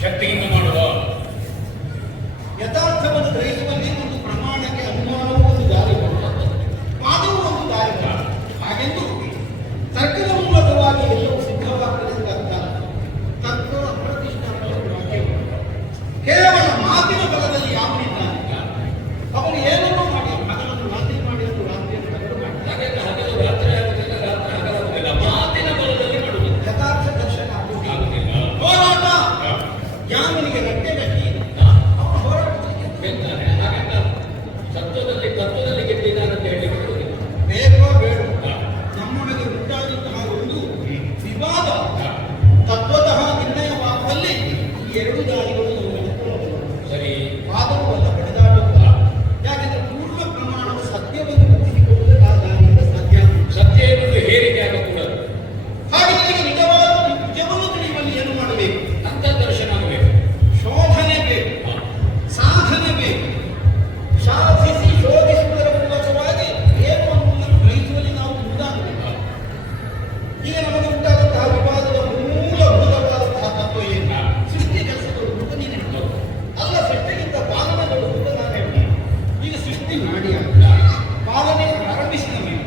ಶಕ್ತಿಯಿಂದ ಮಾಡುವ ಯಥಾರ್ಥವನ್ನು ಗ್ರಹಿಸುವಲ್ಲಿ ಒಂದು ಪ್ರಮಾಣಕ್ಕೆ ಅನುಮಾನವೂ ಒಂದು ದಾರಿ ಬರುತ್ತದೆ, ವಾದವೂ ಒಂದು ದಾರಿ ಬರುತ್ತದೆ. ಹಾಗೆಂದು ತರ್ಕದ ಮೂಲಕವಾಗಿ ಎಲ್ಲವೂ ಸಿದ್ಧವಾಗಲಿಲ್ಲ ಅಂತ ತತ್ವ ಅಪ್ರತಿಷ್ಠಾಪಕ ವಾಕ್ಯ. ಕೇವಲ ಮಾತಿನ ಬಲದಲ್ಲಿ ಯಾವನಿದ್ದಾನೆ ಅವನು ಏನನ್ನೂ ಮಾಡಿ ಹಗಲನ್ನು ರಾತ್ರಿ ಮಾಡಿ ಎಂದು ರಾತ್ರಿಯನ್ನು ಹಗಲು ಮಾಡ್ತಾನೆ. ಹಗಲು ರಾತ್ರಿ ಆಗುವುದಿಲ್ಲ, ರಾತ್ರಿ ಹಗಲಾಗುವುದಿಲ್ಲ. ಮಾತಿನ ಬಲದಲ್ಲಿ ಮಾಡುವುದು ಯಥಾರ್ಥ ದರ್ಶನ ಆಗುವುದಿಲ್ಲ. ಆಗುವುದಿಲ್ಲ. ಹೋರಾಟ ಯಾವನಿಗೆ ಗಟ್ಟೆ ಗಟ್ಟಿ ಅವನು ಹೋರಾಟಕ್ಕೆ ಗೆಲ್ತಾನೆ. ಹಾಗೆಂತ ತತ್ವದಲ್ಲಿ ಗೆದ್ದಿದ್ದಾನೆ ಅಂತ ಹೇಳಿ ಬರುವುದಿಲ್ಲ. ಬೇಕೋ ಬೇಡ ನಮ್ಮೊಳಗೆ ಉಂಟಾದಂತಹ ಒಂದು ವಿವಾದ ತತ್ವತಃ ನಿರ್ಣಯವಾಗುವಲ್ಲಿ ಈ ಎರಡು ದಾರಿಗಳು ನಾವು ನಡೆದುಕೊಳ್ಳಬಹುದು. ಸರಿ, ವಾದವೂ ಅಲ್ಲ, ಬಡಿದಾಟವೂ ಅಲ್ಲ. ಯಾಕೆಂದ್ರೆ ಪೂರ್ಣ ಪ್ರಮಾಣದ ಸತ್ಯವನ್ನು ಗುರುತಿಸಿಕೊಳ್ಳುವುದು ಆ ದಾರಿಯಿಂದ ಸಾಧ್ಯ. ಸತ್ಯ ಎನ್ನುವುದು ಹೇರಿಕೆ ಆಗಕೂಡದು. ಹಾಗೆ ನನಗೆ ನಿಜವಾದ ನಿಜವನ್ನು ತಿಳಿಯುವಲ್ಲಿ ಏನು ಮಾಡಬೇಕು? ಅಂತರ್ದರ್ಶನ ಆಗಬೇಕು, ಶೋಧನೆ ಬೇಕು, ಸಾಧನೆ ಬೇಕು. ಸಾಧಿಸಿ ಶೋಧಿಸುವುದರ ಮೂಲಕವಾಗಿ ಏನು ಅನ್ನುವುದನ್ನು ಗ್ರಹಿಸುವಲ್ಲಿ ನಾವು ಮುಂದಾಗಬೇಕು. ಈಗ ನಮಗೆ ಉಂಟಾದಂತಹ ವಿವಾದದ ಮೂಲಭೂತವಾದಂತಹ ತತ್ವ ಏನು? ಸೃಷ್ಟಿ ಕೆಲಸಗಳು ಅಂತ ನೀನು ಹೇಳ್ಬೋದು. ಅಲ್ಲ, ಸೃಷ್ಟಿಗಿಂತ ಪಾಲನೆಗಳು ಅಂತ ನಾನು ಹೇಳ್ತೀನಿ. ಈಗ ಸೃಷ್ಟಿ ಮಾಡಿ ಅಂತ ಪಾಲನೆ ಪ್ರಾರಂಭಿಸಿದ ಮೇಲೆ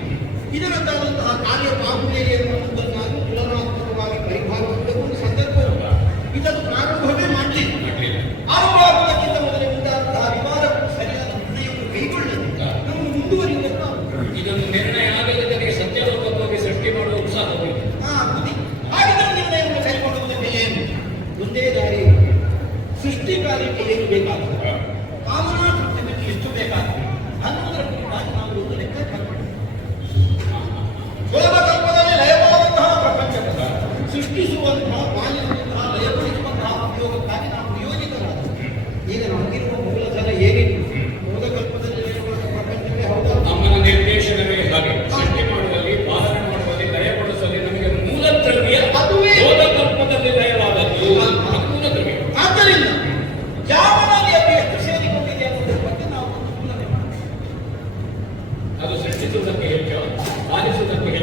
ಇದರದ್ದಾದಂತಹ ಕಾರ್ಯ ಬಾಹುಲ್ಯ ಏನು ಅನ್ನುವುದನ್ನು ನಾನು ತುಲನಾತ್ಮಕವಾಗಿ ಪರಿಭಾವಿಸಬೇಕು ಒಂದು ಸಂದರ್ಭ ಉಂಟು. ಇದನ್ನು ಪ್ರಾರಂಭವೇ ಮಾಡಲಿಲ್ಲ. ಆರಂಭವಾಗುವುದಕ್ಕಿಂತ ಮೊದಲೇ ಉಂಟಾದಂತಹ ವಿವಾದಗಳು ಸರಿಯಾದ ನಿರ್ಣಯವನ್ನು ಕೈಗೊಳ್ಳಲು ನಾವು ಮುಂದುವರಿಯುವುದನ್ನು ನಾವು ಇದೊಂದು ನಿರ್ಣಯ ಆಗದಿದ್ದರೆ ಸತ್ಯಲೋಕವಾಗಿ ಸೃಷ್ಟಿ ಮಾಡುವ ಉತ್ಸಾಹ ಹೋಯಿತು. ಬುದ್ಧಿ ಆಗಿದ್ದ ನಿರ್ಣಯವನ್ನು ಕೈಗೊಳ್ಳುವುದಕ್ಕೆ ಏನು? ಒಂದೇ ದಾರಿ. ಸೃಷ್ಟಿ ಕಾರ್ಯಕ್ಕೆ ಏನು ಬೇಕಾಗುತ್ತದೆ, ಕಾಮನಾ ಕೃತ್ಯಕ್ಕೆ ಎಷ್ಟು ಬೇಕಾಗುತ್ತದೆ ಅನ್ನುವುದರ ಕುರಿತಾಗಿ ನಾವು ಒಂದು ಲೆಕ್ಕಾಚಾರ ಮಾಡಬೇಕು. ಶೋಧಕಲ್ಪದಲ್ಲಿ ಲಯವಾದಂತಹ ಪ್ರಪಂಚದ ಸೃಷ್ಟಿಸುವಂತಹ ಪಾಲಿಸುವಂತಹ ಲಯಗೊಳಿಸುವಂತಹ ಉಪಯೋಗಕ್ಕಾಗಿ ನಾವು ನಿಯೋಜಿತರಾದ ಈಗ ನಮಗಿರುವ ಮೂಲಧನ ಏನಿತ್ತು? ಶೋಧಕಲ್ಪದಲ್ಲಿ ಲಯಗೊಳಿಸುವ ಪ್ರಪಂಚವೇ ಹೌದಾ? ನಮ್ಮನ ನಿರ್ದೇಶನವೇ ಹಾಗೆ. ಸೃಷ್ಟಿ ಮಾಡುವಲ್ಲಿ, ಪಾಲನೆ ಮಾಡುವಲ್ಲಿ, ಲಯಗೊಳಿಸುವಲ್ಲಿ ನಮಗೆ ಮೂಲ ದ್ರವ್ಯ ಅದುವೇ ಬೋಧಕಲ್ಪದಲ್ಲಿ ಲಯವಾದದ್ದು. ಅದು ಮೂಲ ದ್ರವ್ಯ. ಆದ್ದರಿಂದ ಯಾವನಲ್ಲಿ ಅದು ಎಷ್ಟು ಸೇರಿಕೊಂಡಿದೆ ಅನ್ನೋದ್ರ ಬಗ್ಗೆ ನಾವು ತುಲನೆ ಮಾಡಬೇಕು. ಅದು ಸೃಷ್ಟಿಸುವುದಕ್ಕೆ ಹೆಚ್ಚು, ಪಾಲಿಸುವುದಕ್ಕೆ